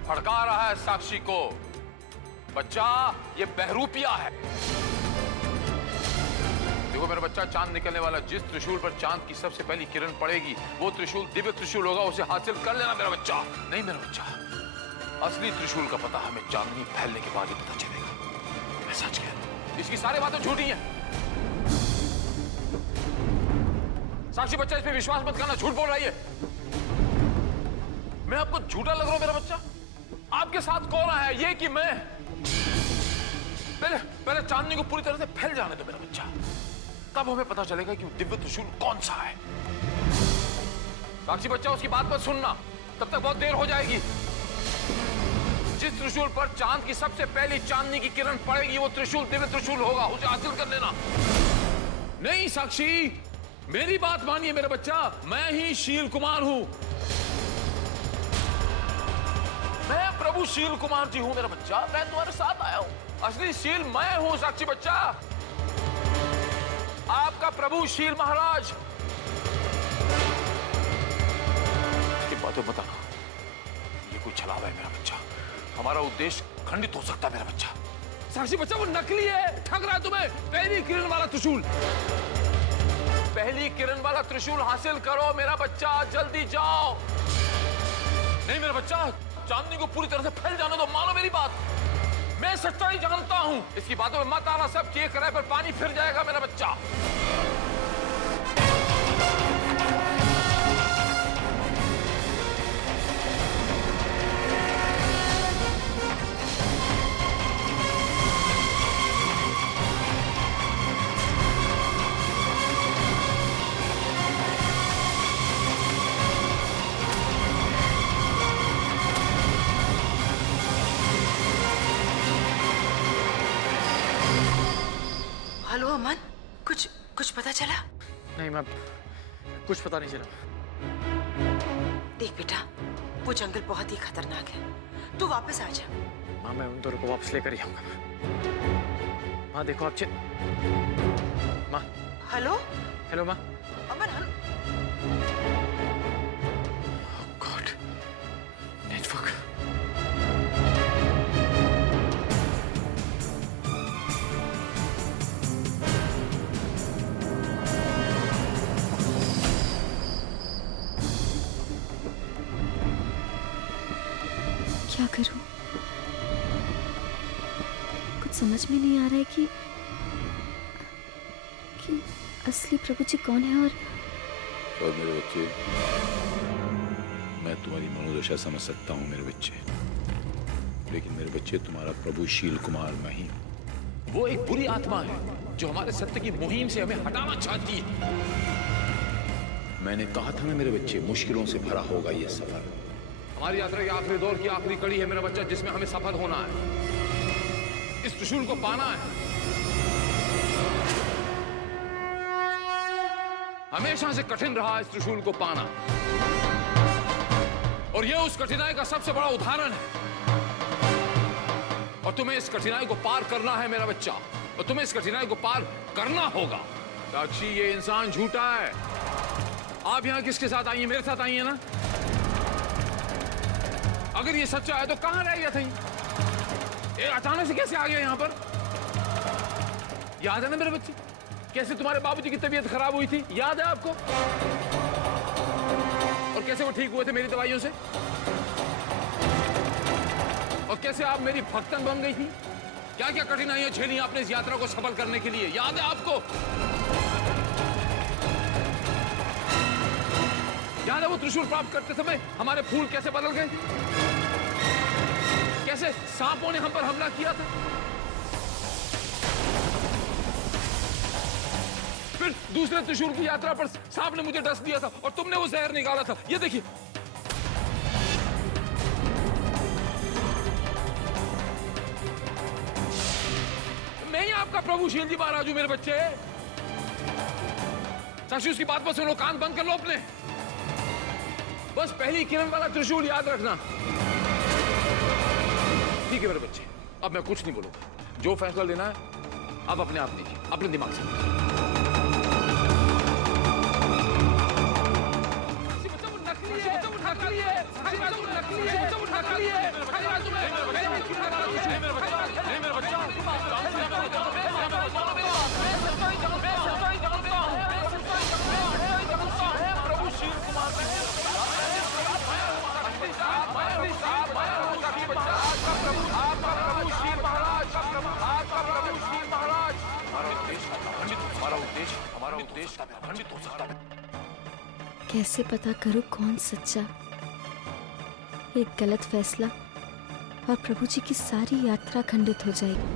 भड़का रहा है साक्षी को। बच्चा, ये बहरूपिया है। देखो मेरा बच्चा, चांद निकलने वाला जिस त्रिशूल पर चांद की सबसे पहली किरण पड़ेगी, वो त्रिशूल दिव्य त्रिशूल होगा। उसे हासिल कर लेना मेरा बच्चा। नहीं मेरा बच्चा, असली त्रिशूल का पता हमें चांदनी फैलने के बाद ही पता चलेगा। मैं सच कह रहा हूं, इसकी सारी बातें झूठी हैं। साक्षी बच्चा, इस पे विश्वास मत करना, झूठ बोल रही है। मैं आपको झूठा लग रहा हूं मेरा बच्चा? आपके साथ कौन है, ये कि मैं? पहले चांदनी को पूरी तरह से फैल जाने दो मेरा बच्चा, तब हमें पता चलेगा कि दिव्य त्रिशूल कौन सा है। साक्षी बच्चा, उसकी बात मत सुनना, तब तक बहुत देर हो जाएगी। जिस त्रिशूल पर चांद की सबसे पहली चांदनी की किरण पड़ेगी, वो त्रिशूल दिव्य त्रिशूल होगा। उसे हासिल कर लेना। नहीं साक्षी, मेरी बात मानिए मेरा बच्चा, मैं ही शील कुमार हूं। मैं प्रभु शील कुमार जी हूं मेरा बच्चा, मैं तुम्हारे साथ आया हूं। असली शील मैं हूं साक्षी बच्चा, आपका प्रभु शील महाराज। ये बातों बता, ये कोई छलावा है मेरा बच्चा। हमारा उद्देश्य खंडित हो सकता है मेरा बच्चा। साक्षी बच्चा वो नकली है, ठग रहा है तुम्हें। पहली किरण वाला त्रिशूल, पहली किरण वाला त्रिशूल हासिल करो मेरा बच्चा, जल्दी जाओ। नहीं मेरा बच्चा, चांदनी को पूरी तरह से फैल जाने दो, मानो मेरी बात। मैं सच्चाई जानता हूं, इसकी बातों में मत आना, सब किए कराए पर पानी फिर जाएगा मेरा बच्चा। हेलो अमन, कुछ पता चला? नहीं मैम, कुछ पता नहीं चला। देख बेटा, वो जंगल बहुत ही खतरनाक है, तू वापस आ जा। माँ मैं उन दोनों को वापस लेकर ही आऊंगा। माँ देखो आप माँ। हेलो हेलो माँ। अमन गॉड, नेटवर्क। क्या करूं? कुछ समझ में नहीं आ रहा है कि असली प्रभु जी कौन है। और मेरे बच्चे, मैं तुम्हारी मनोदशा समझ सकता हूँ मेरे बच्चे, लेकिन मेरे बच्चे तुम्हारा प्रभु शील कुमार मैं ही हूँ। वो एक बुरी आत्मा है जो हमारे सत्य की मुहिम से हमें हटाना चाहती है। मैंने कहा था ना मेरे बच्चे, मुश्किलों से भरा होगा ये सफर। हमारी यात्रा के आखिरी दौर की आखिरी कड़ी है मेरा बच्चा, जिसमें हमें सफल होना है, इस त्रिशूल को पाना है। हमेशा से कठिन रहा इस त्रिशूल को पाना, और यह उस कठिनाई का सबसे बड़ा उदाहरण है। और तुम्हें इस कठिनाई को पार करना है मेरा बच्चा, और तुम्हें इस कठिनाई को पार करना होगा। साक्षी, ये इंसान झूठा है। आप यहां किसके साथ आई हैं? मेरे साथ आई हैं ना? अगर ये सच्चा है तो कहां रह गया था ये अचानक से कैसे आ गया यहां पर? याद है ना मेरे बच्चे, कैसे तुम्हारे बाबूजी की तबीयत खराब हुई थी? याद है आपको? और कैसे वो ठीक हुए थे मेरी दवाइयों से? और कैसे आप मेरी भक्तन बन गई थी? क्या क्या कठिनाइयां झेली आपने इस यात्रा को सफल करने के लिए? याद है आपको? याद है वो त्रिशूल प्राप्त करते समय हमारे फूल कैसे बदल गए? कैसे सांपों ने हम पर हमला किया था? फिर दूसरे त्रिशूल की यात्रा पर सांप ने मुझे डस दिया था और तुमने वो जहर निकाला था। ये देखिए, मैं ही आपका प्रभु शील जी महाराज हूं मेरे बच्चे। साक्षी, उसकी बात पर सुनो, कान बंद कर लो अपने। बस पहली किरण वाला त्रिशूल याद रखना, ठीक है मेरे बच्चे? अब मैं कुछ नहीं बोलूंगा, जो फैसला लेना है अब अपने आप लीजिए, अपने दिमाग से। हमारा उद्देश्य खंडित हो सकता है। कैसे पता करूं कौन सच्चा? एक गलत फैसला और प्रभु जी की सारी यात्रा खंडित हो जाएगी।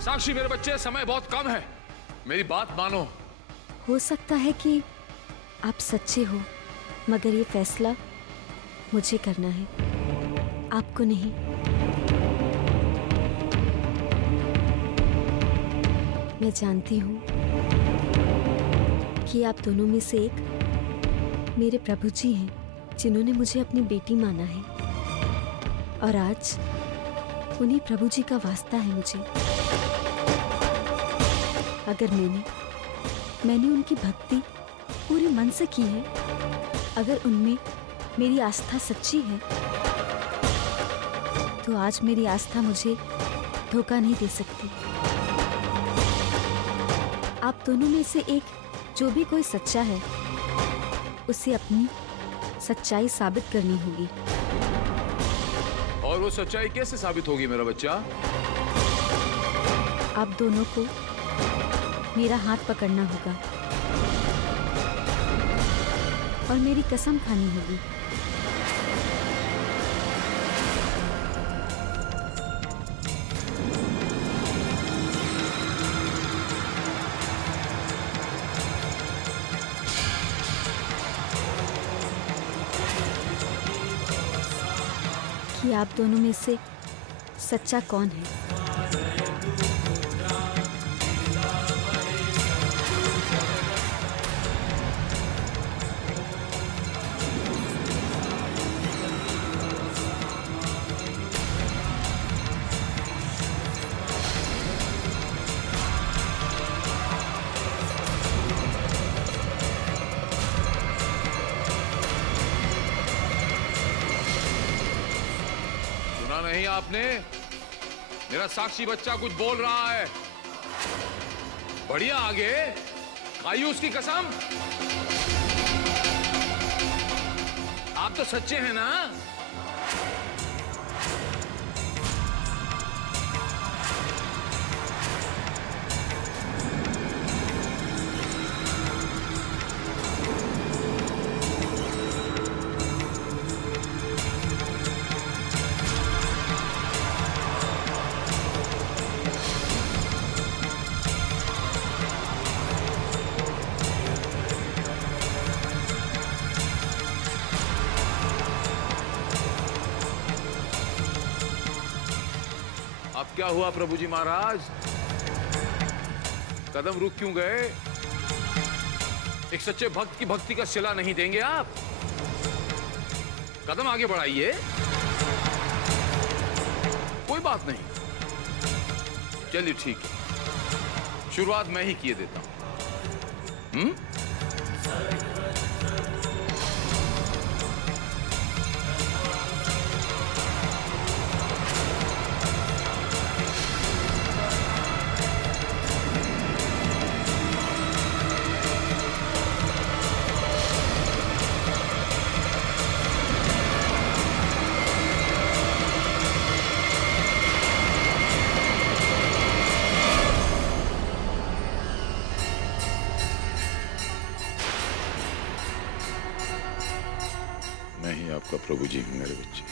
साक्षी मेरे बच्चे, समय बहुत कम है, मेरी बात मानो। हो सकता है कि आप सच्चे हो, मगर ये फैसला मुझे करना है, आपको नहीं। मैं जानती हूँ कि आप दोनों में से एक मेरे प्रभु जी हैं, जिन्होंने मुझे अपनी बेटी माना है, और आज उन्हीं प्रभु जी का वास्ता है मुझे। अगर मैंने उनकी भक्ति पूरे मन से की है, अगर उनमें मेरी आस्था सच्ची है तो आज मेरी आस्था मुझे धोखा नहीं दे सकती। आप दोनों में से एक, जो भी कोई सच्चा है, उसे अपनी सच्चाई साबित करनी होगी। और वो सच्चाई कैसे साबित होगी मेरा बच्चा? आप दोनों को मेरा हाथ पकड़ना होगा और मेरी कसम खानी होगी। कि आप दोनों में से सच्चा कौन है। नहीं आपने? मेरा साक्षी बच्चा कुछ बोल रहा है। बढ़िया, आगे खाइए उसकी कसम। आप तो सच्चे हैं ना? अब क्या हुआ प्रभु जी महाराज? कदम रुक क्यों गए? एक सच्चे भक्त की भक्ति का सिला नहीं देंगे आप? कदम आगे बढ़ाइए। कोई बात नहीं, चलिए ठीक है, शुरुआत मैं ही किए देता हूं। मैं ही आपका प्रभु जी हूं मेरे बच्चे।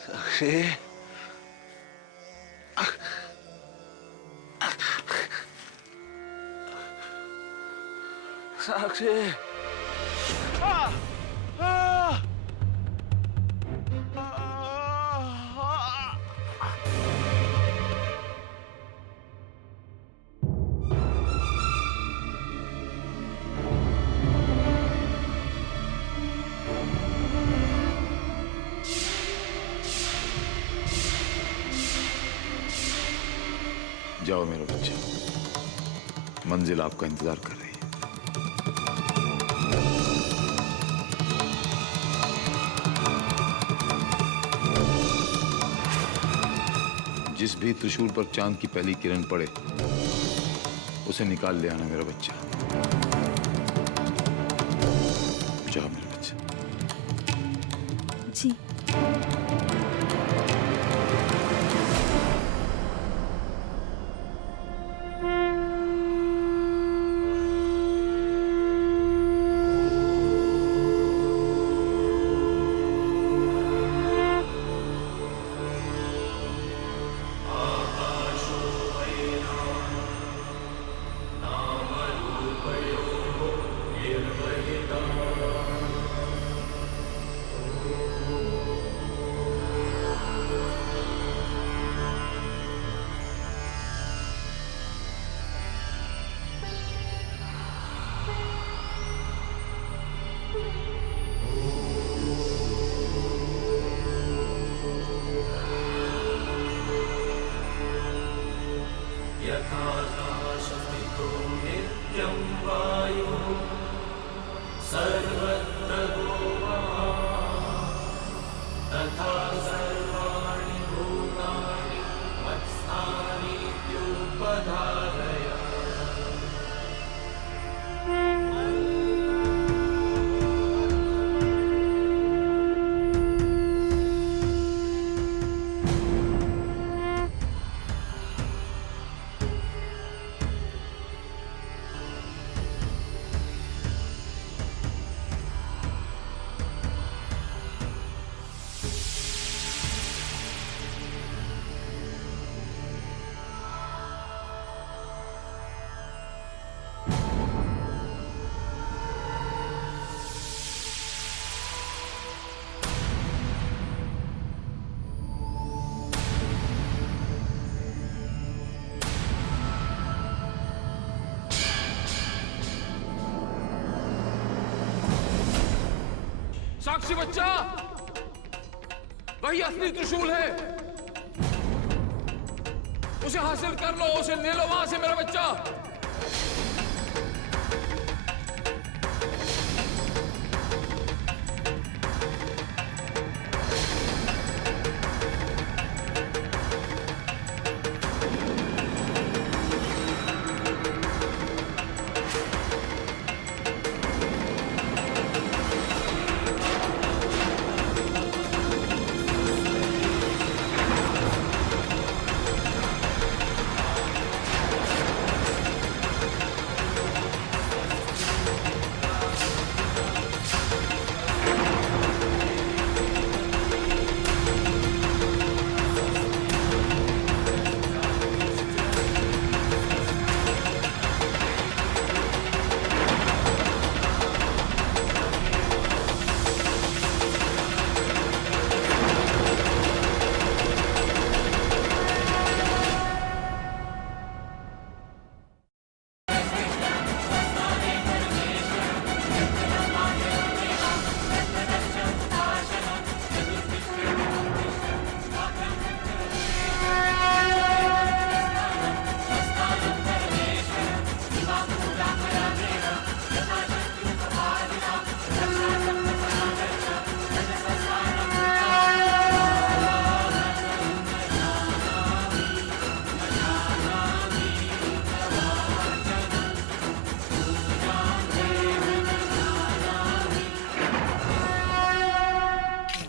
साक्षी, साक्षी, जाओ मेरा बच्चा, मंजिल आपका इंतजार कर रही है। जिस भी त्रिशूल पर चांद की पहली किरण पड़े उसे निकाल ले आना मेरा बच्चा। जाओ मेरा बच्चा। जी। साक्षी बच्चा, वही असली त्रिशूल है। उसे हासिल कर लो, उसे ले लो वहां से मेरा बच्चा।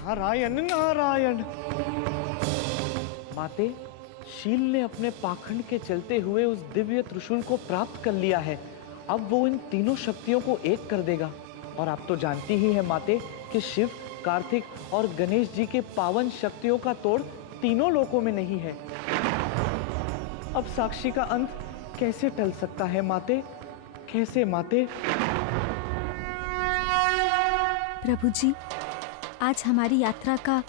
नारायण नारायण। माते, शील ने अपने पाखंड के चलते हुए उस दिव्य त्रिशूल को प्राप्त कर लिया है। अब वो इन तीनों शक्तियों को एक कर देगा। और आप तो जानती ही है माते कि शिव, कार्तिक और गणेश जी के पावन शक्तियों का तोड़ तीनों लोकों में नहीं है। अब साक्षी का अंत कैसे टल सकता है माते? कैसे माते? प्रभु जी, आज हमारी यात्रा का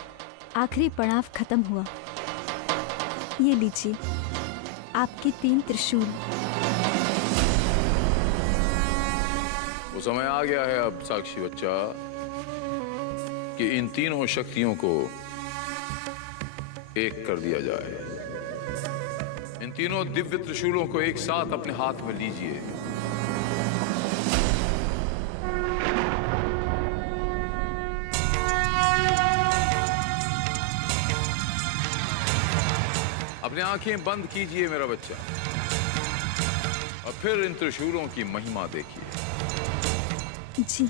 आखिरी पड़ाव खत्म हुआ। ये लीजिए आपके 3 त्रिशूल। वो समय आ गया है अब साक्षी बच्चा कि इन तीनों शक्तियों को एक कर दिया जाए। इन तीनों दिव्य त्रिशूलों को एक साथ अपने हाथ में लीजिए। अपनी आंखें बंद कीजिए मेरा बच्चा, और फिर इन त्रिशूलों की महिमा देखिए। जी।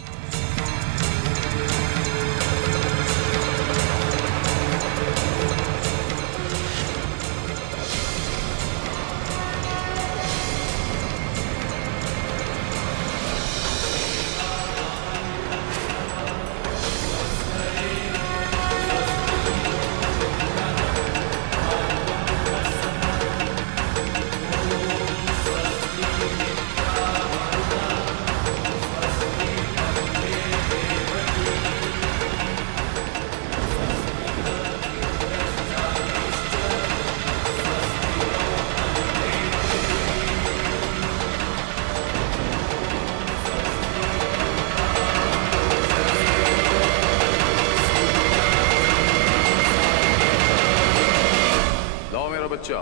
बच्चा,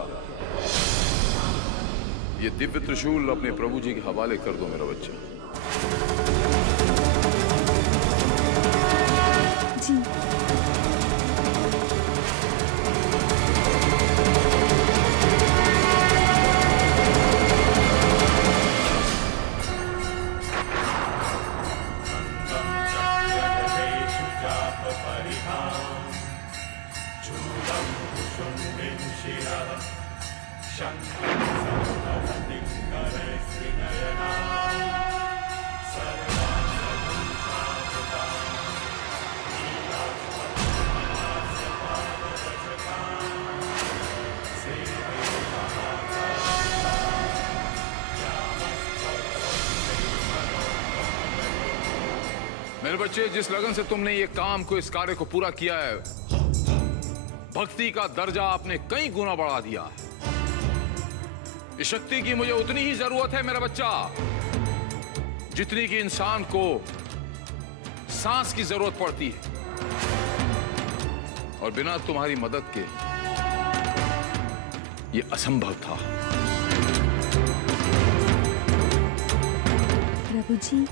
ये दिव्य त्रिशूल अपने प्रभु जी के हवाले कर दो मेरा बच्चा। जी। मेरे बच्चे, जिस लगन से तुमने ये काम को, इस कार्य को पूरा किया है, भक्ति का दर्जा आपने कई गुना बढ़ा दिया है। इस शक्ति की मुझे उतनी ही जरूरत है मेरा बच्चा, जितनी कि इंसान को सांस की जरूरत पड़ती है। और बिना तुम्हारी मदद के ये असंभव था। प्रभु जी,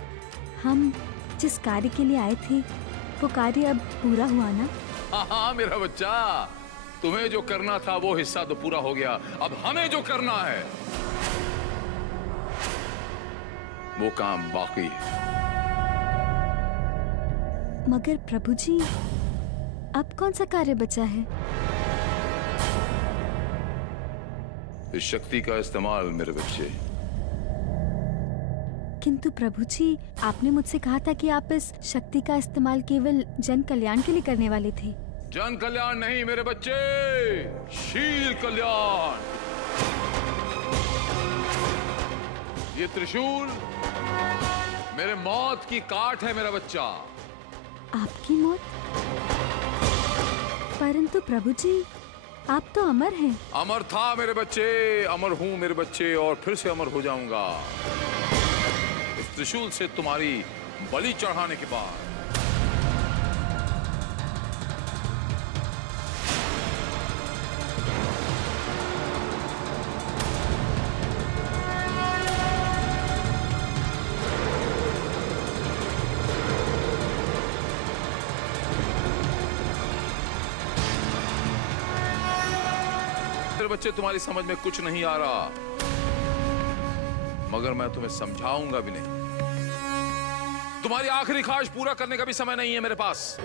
हम जिस कार्य के लिए आए थे वो कार्य अब पूरा हुआ ना? हाँ मेरा बच्चा, तुम्हें जो करना था वो हिस्सा तो पूरा हो गया। अब हमें जो करना है वो काम बाकी है। मगर प्रभु जी, अब कौन सा कार्य बचा है? इस शक्ति का इस्तेमाल मेरे बच्चे। किंतु प्रभु जी, आपने मुझसे कहा था कि आप इस शक्ति का इस्तेमाल केवल जन कल्याण के लिए करने वाले थे। जन कल्याण नहीं मेरे बच्चे, शील कल्याण। ये त्रिशूल मेरे मौत की काट है मेरा बच्चा। आपकी मौत? परंतु प्रभु जी, आप तो अमर हैं। अमर था मेरे बच्चे, अमर हूं मेरे बच्चे, और फिर से अमर हो जाऊंगा इस त्रिशूल से तुम्हारी बलि चढ़ाने के बाद। बच्चे, तुम्हारी समझ में कुछ नहीं आ रहा, मगर मैं तुम्हें समझाऊंगा भी नहीं। तुम्हारी आखिरी ख्वाहिश पूरा करने का भी समय नहीं है मेरे पास।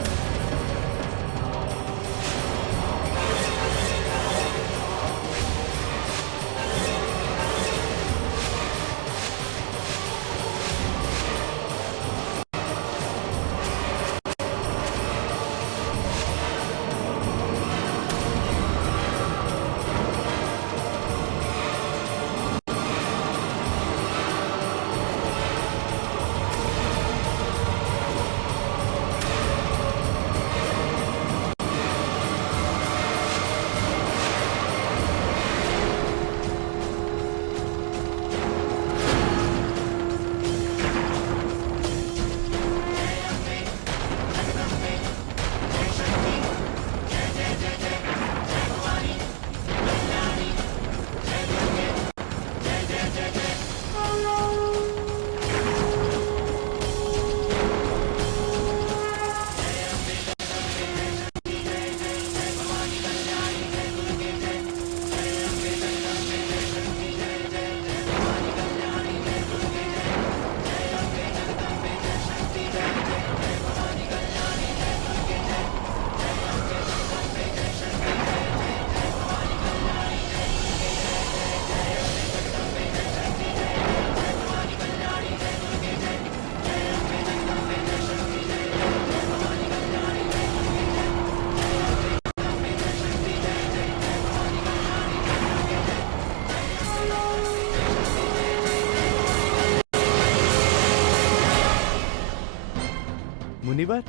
मुनिवर,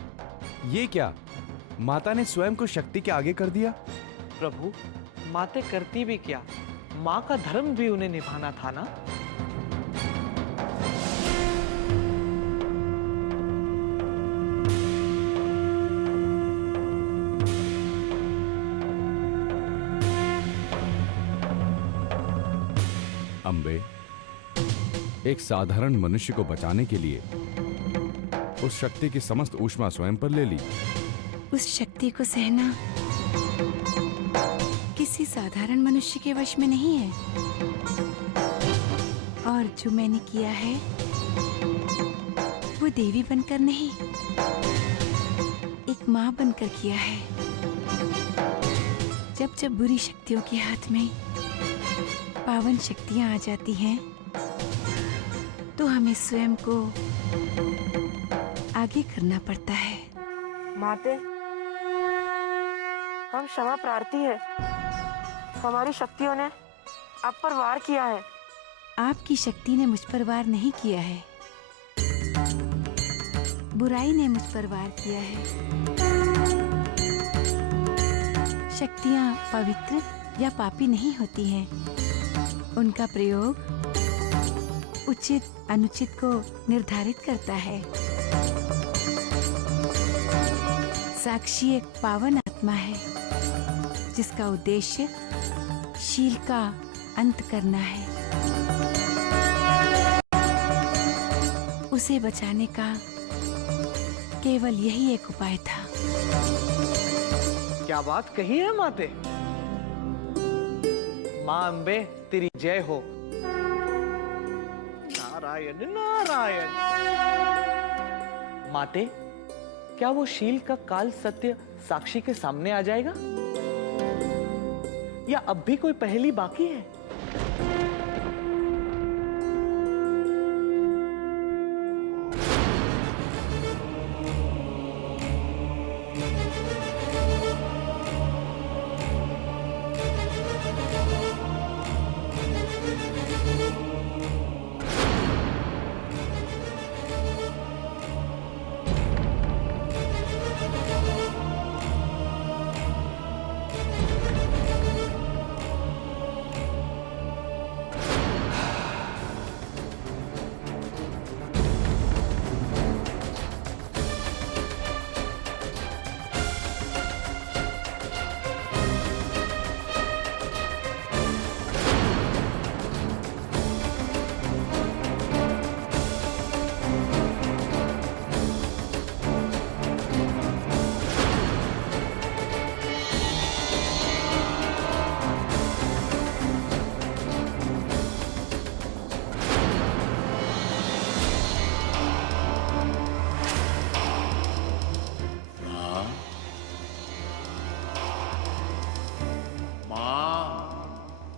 ये क्या? माता ने स्वयं को शक्ति के आगे कर दिया। प्रभु, माते करती भी क्या? माँ का धर्म भी उन्हें निभाना था ना। अम्बे, एक साधारण मनुष्य को बचाने के लिए उस शक्ति की समस्त ऊष्मा स्वयं पर ले ली। उस शक्ति को सहना किसी साधारण मनुष्य के वश में नहीं है, और जो मैंने किया है वो देवी बनकर नहीं, एक माँ बनकर किया है। जब जब बुरी शक्तियों के हाथ में पावन शक्तियां आ जाती हैं, तो हमें स्वयं को आगे करना पड़ता है। माते, हम क्षमा प्रार्थी है। हमारी शक्तियों ने आप पर वार किया है। आपकी शक्ति ने मुझ पर वार नहीं किया है, बुराई ने मुझ पर वार किया है। शक्तियां पवित्र या पापी नहीं होती हैं। उनका प्रयोग उचित अनुचित को निर्धारित करता है। साक्षी एक पावन आत्मा है जिसका उद्देश्य शील का अंत करना है। उसे बचाने का केवल यही एक उपाय था। क्या बात कही है माते। माँ अम्बे, तेरी जय हो। नारायण नारायण। माते, क्या वो शील का काल सत्य साक्षी के सामने आ जाएगा, या अब भी कोई पहेली बाकी है?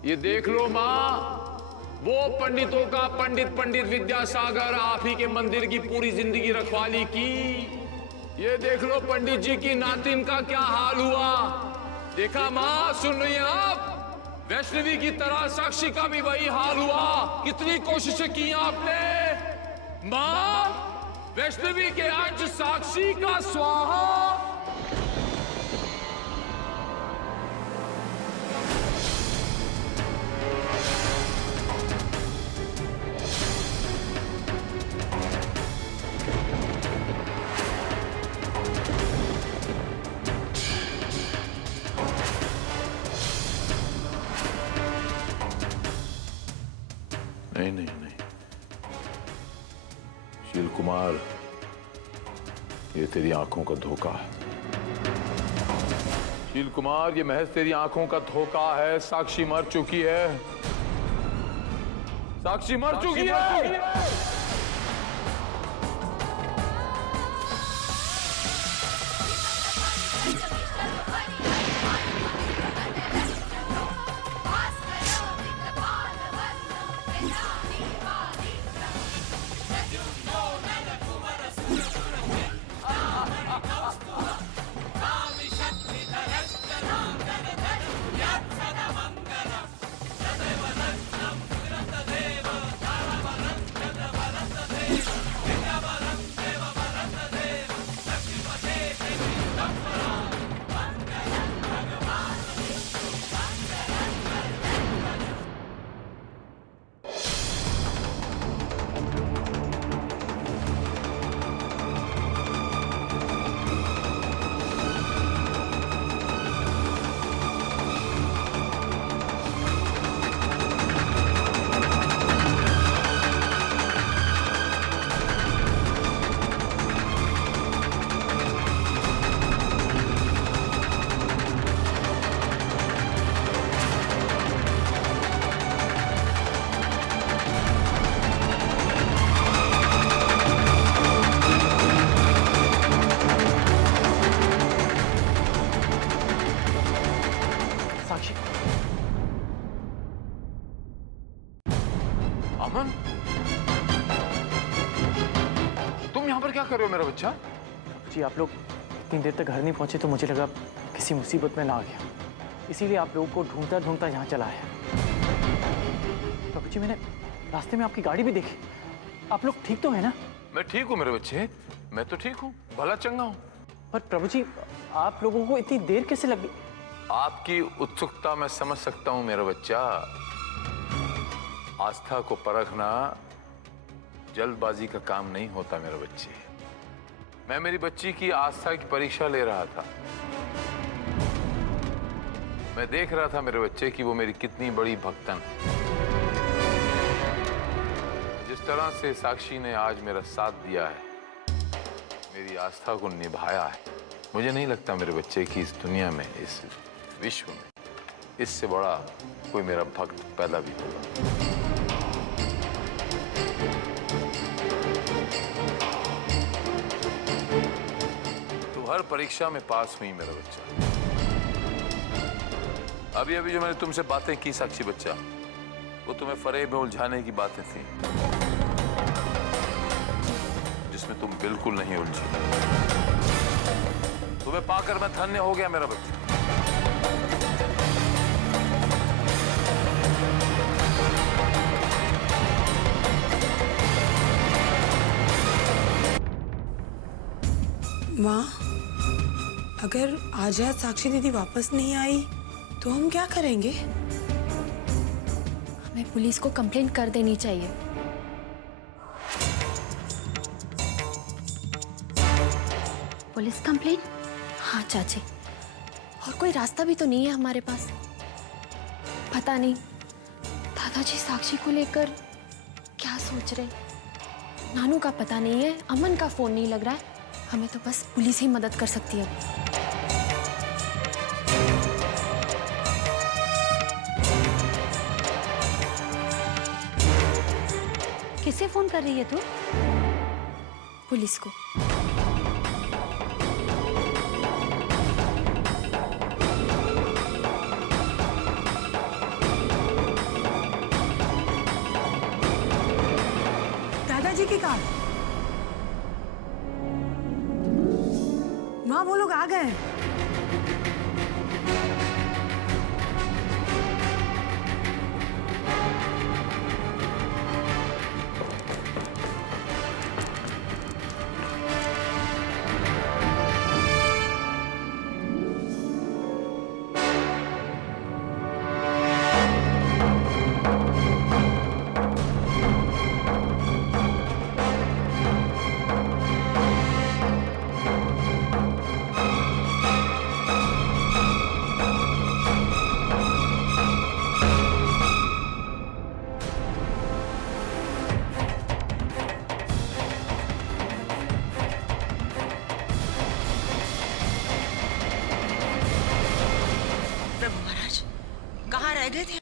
ये देख लो माँ, वो पंडितों का पंडित विद्यासागर आप ही के मंदिर की पूरी जिंदगी रखवाली की। ये देख लो पंडित जी की नातिन का क्या हाल हुआ। देखा माँ, सुन रही हैं आप? वैष्णवी की तरह साक्षी का भी वही हाल हुआ। कितनी कोशिशें की आपने माँ। वैष्णवी के अंश साक्षी का स्वाहा। नहीं, शील कुमार, ये तेरी आंखों का धोखा है। शील कुमार, ये महज तेरी आंखों का धोखा है। साक्षी मर चुकी है। साक्षी मर चुकी है। कर रहे हो मेरा बच्चा? जी आप लोग इतनी देर तक घर नहीं पहुंचे तो मुझे लगा किसी मुसीबत में ना आ गया, इसीलिए आप लोगों को ढूंढता ढूंढता यहाँ चला आया। प्रभु जी मैंने रास्ते में आपकी गाड़ी भी देखी। आप लोग ठीक तो है ना? मैं ठीक हूँ मेरे बच्चे, मैं तो ठीक हूँ, भला चंगा हूँ। पर प्रभु जी आप लोगों को इतनी देर कैसे लगी? आपकी उत्सुकता मैं समझ सकता हूँ मेरा बच्चा। आस्था को परखना जल्दबाजी का काम नहीं होता मेरे बच्चे। मैं मेरी बच्ची की आस्था की परीक्षा ले रहा था। मैं देख रहा था मेरे बच्चे कि वो मेरी कितनी बड़ी भक्तन। जिस तरह से साक्षी ने आज मेरा साथ दिया है, मेरी आस्था को निभाया है, मुझे नहीं लगता मेरे बच्चे की इस दुनिया में, इस विश्व में इससे बड़ा कोई मेरा भक्त पैदा भी होगा। तो हर परीक्षा में पास हुई मेरा बच्चा। अभी अभी जो मैंने तुमसे बातें की साक्षी बच्चा, वो तुम्हें फरेब में उलझाने की बातें थी, जिसमें तुम बिल्कुल नहीं उलझी। तुम्हें पाकर मैं धन्य हो गया मेरा बच्चा। माँ, अगर आज रात साक्षी दीदी वापस नहीं आई तो हम क्या करेंगे? हमें पुलिस को कंप्लेंट कर देनी चाहिए। Police complaint? हाँ चाची, और कोई रास्ता भी तो नहीं है हमारे पास। पता नहीं दादाजी साक्षी को लेकर क्या सोच रहे। नानू का पता नहीं है, अमन का फोन नहीं लग रहा है। हमें तो बस पुलिस ही मदद कर सकती है। किसे फोन कर रही है तू? पुलिस को। दादाजी की कार। माँ, वो लोग आ गए हैं। रह गए थे?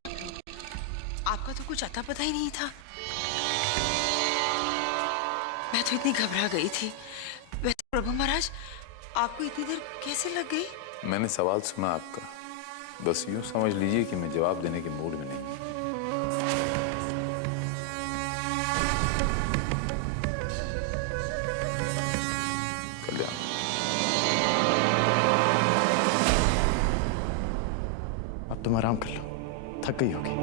आपका तो कुछ अता पता ही नहीं था। मैं तो इतनी घबरा गई थी। वैसे प्रभु महाराज, आपको इतनी देर कैसे लग गई? मैंने सवाल सुना आपका, बस यूं समझ लीजिए कि मैं जवाब देने के मूड में नहीं। अब तुम आराम कर लो, थक गई होगी।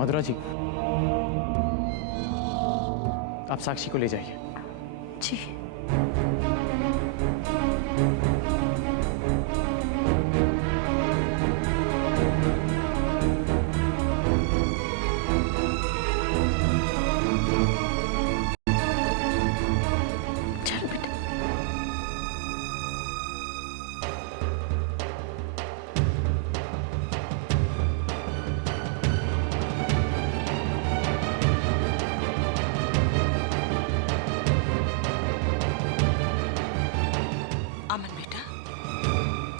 मधुरा जी, आप साक्षी को ले जाइए। जी।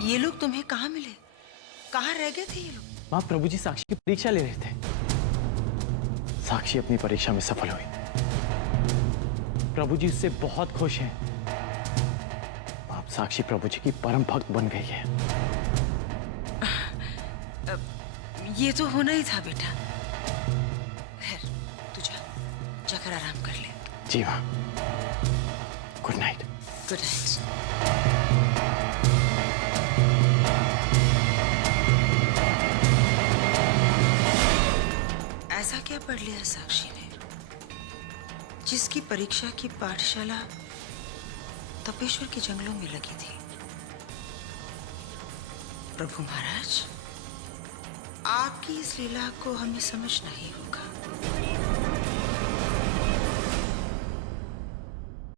ये लोग तुम्हें कहाँ मिले? कहाँ रह गए थे ये लोग? माँ, प्रभु जी साक्षी की परीक्षा ले रहे थे। साक्षी अपनी परीक्षा में सफल हुई। प्रभु जी उससे बहुत खुश हैं। अब साक्षी प्रभु जी की परम भक्त बन गई है। ये तो होना ही था बेटा। खैर, तू जाकर आराम कर ले। जी माँ। Good night. Good night. ऐसा क्या पढ़ लिया साक्षी ने जिसकी परीक्षा की पाठशाला तपेश्वर के जंगलों में लगी थी? प्रभु महाराज, आपकी इस लीला को हमें समझना ही होगा।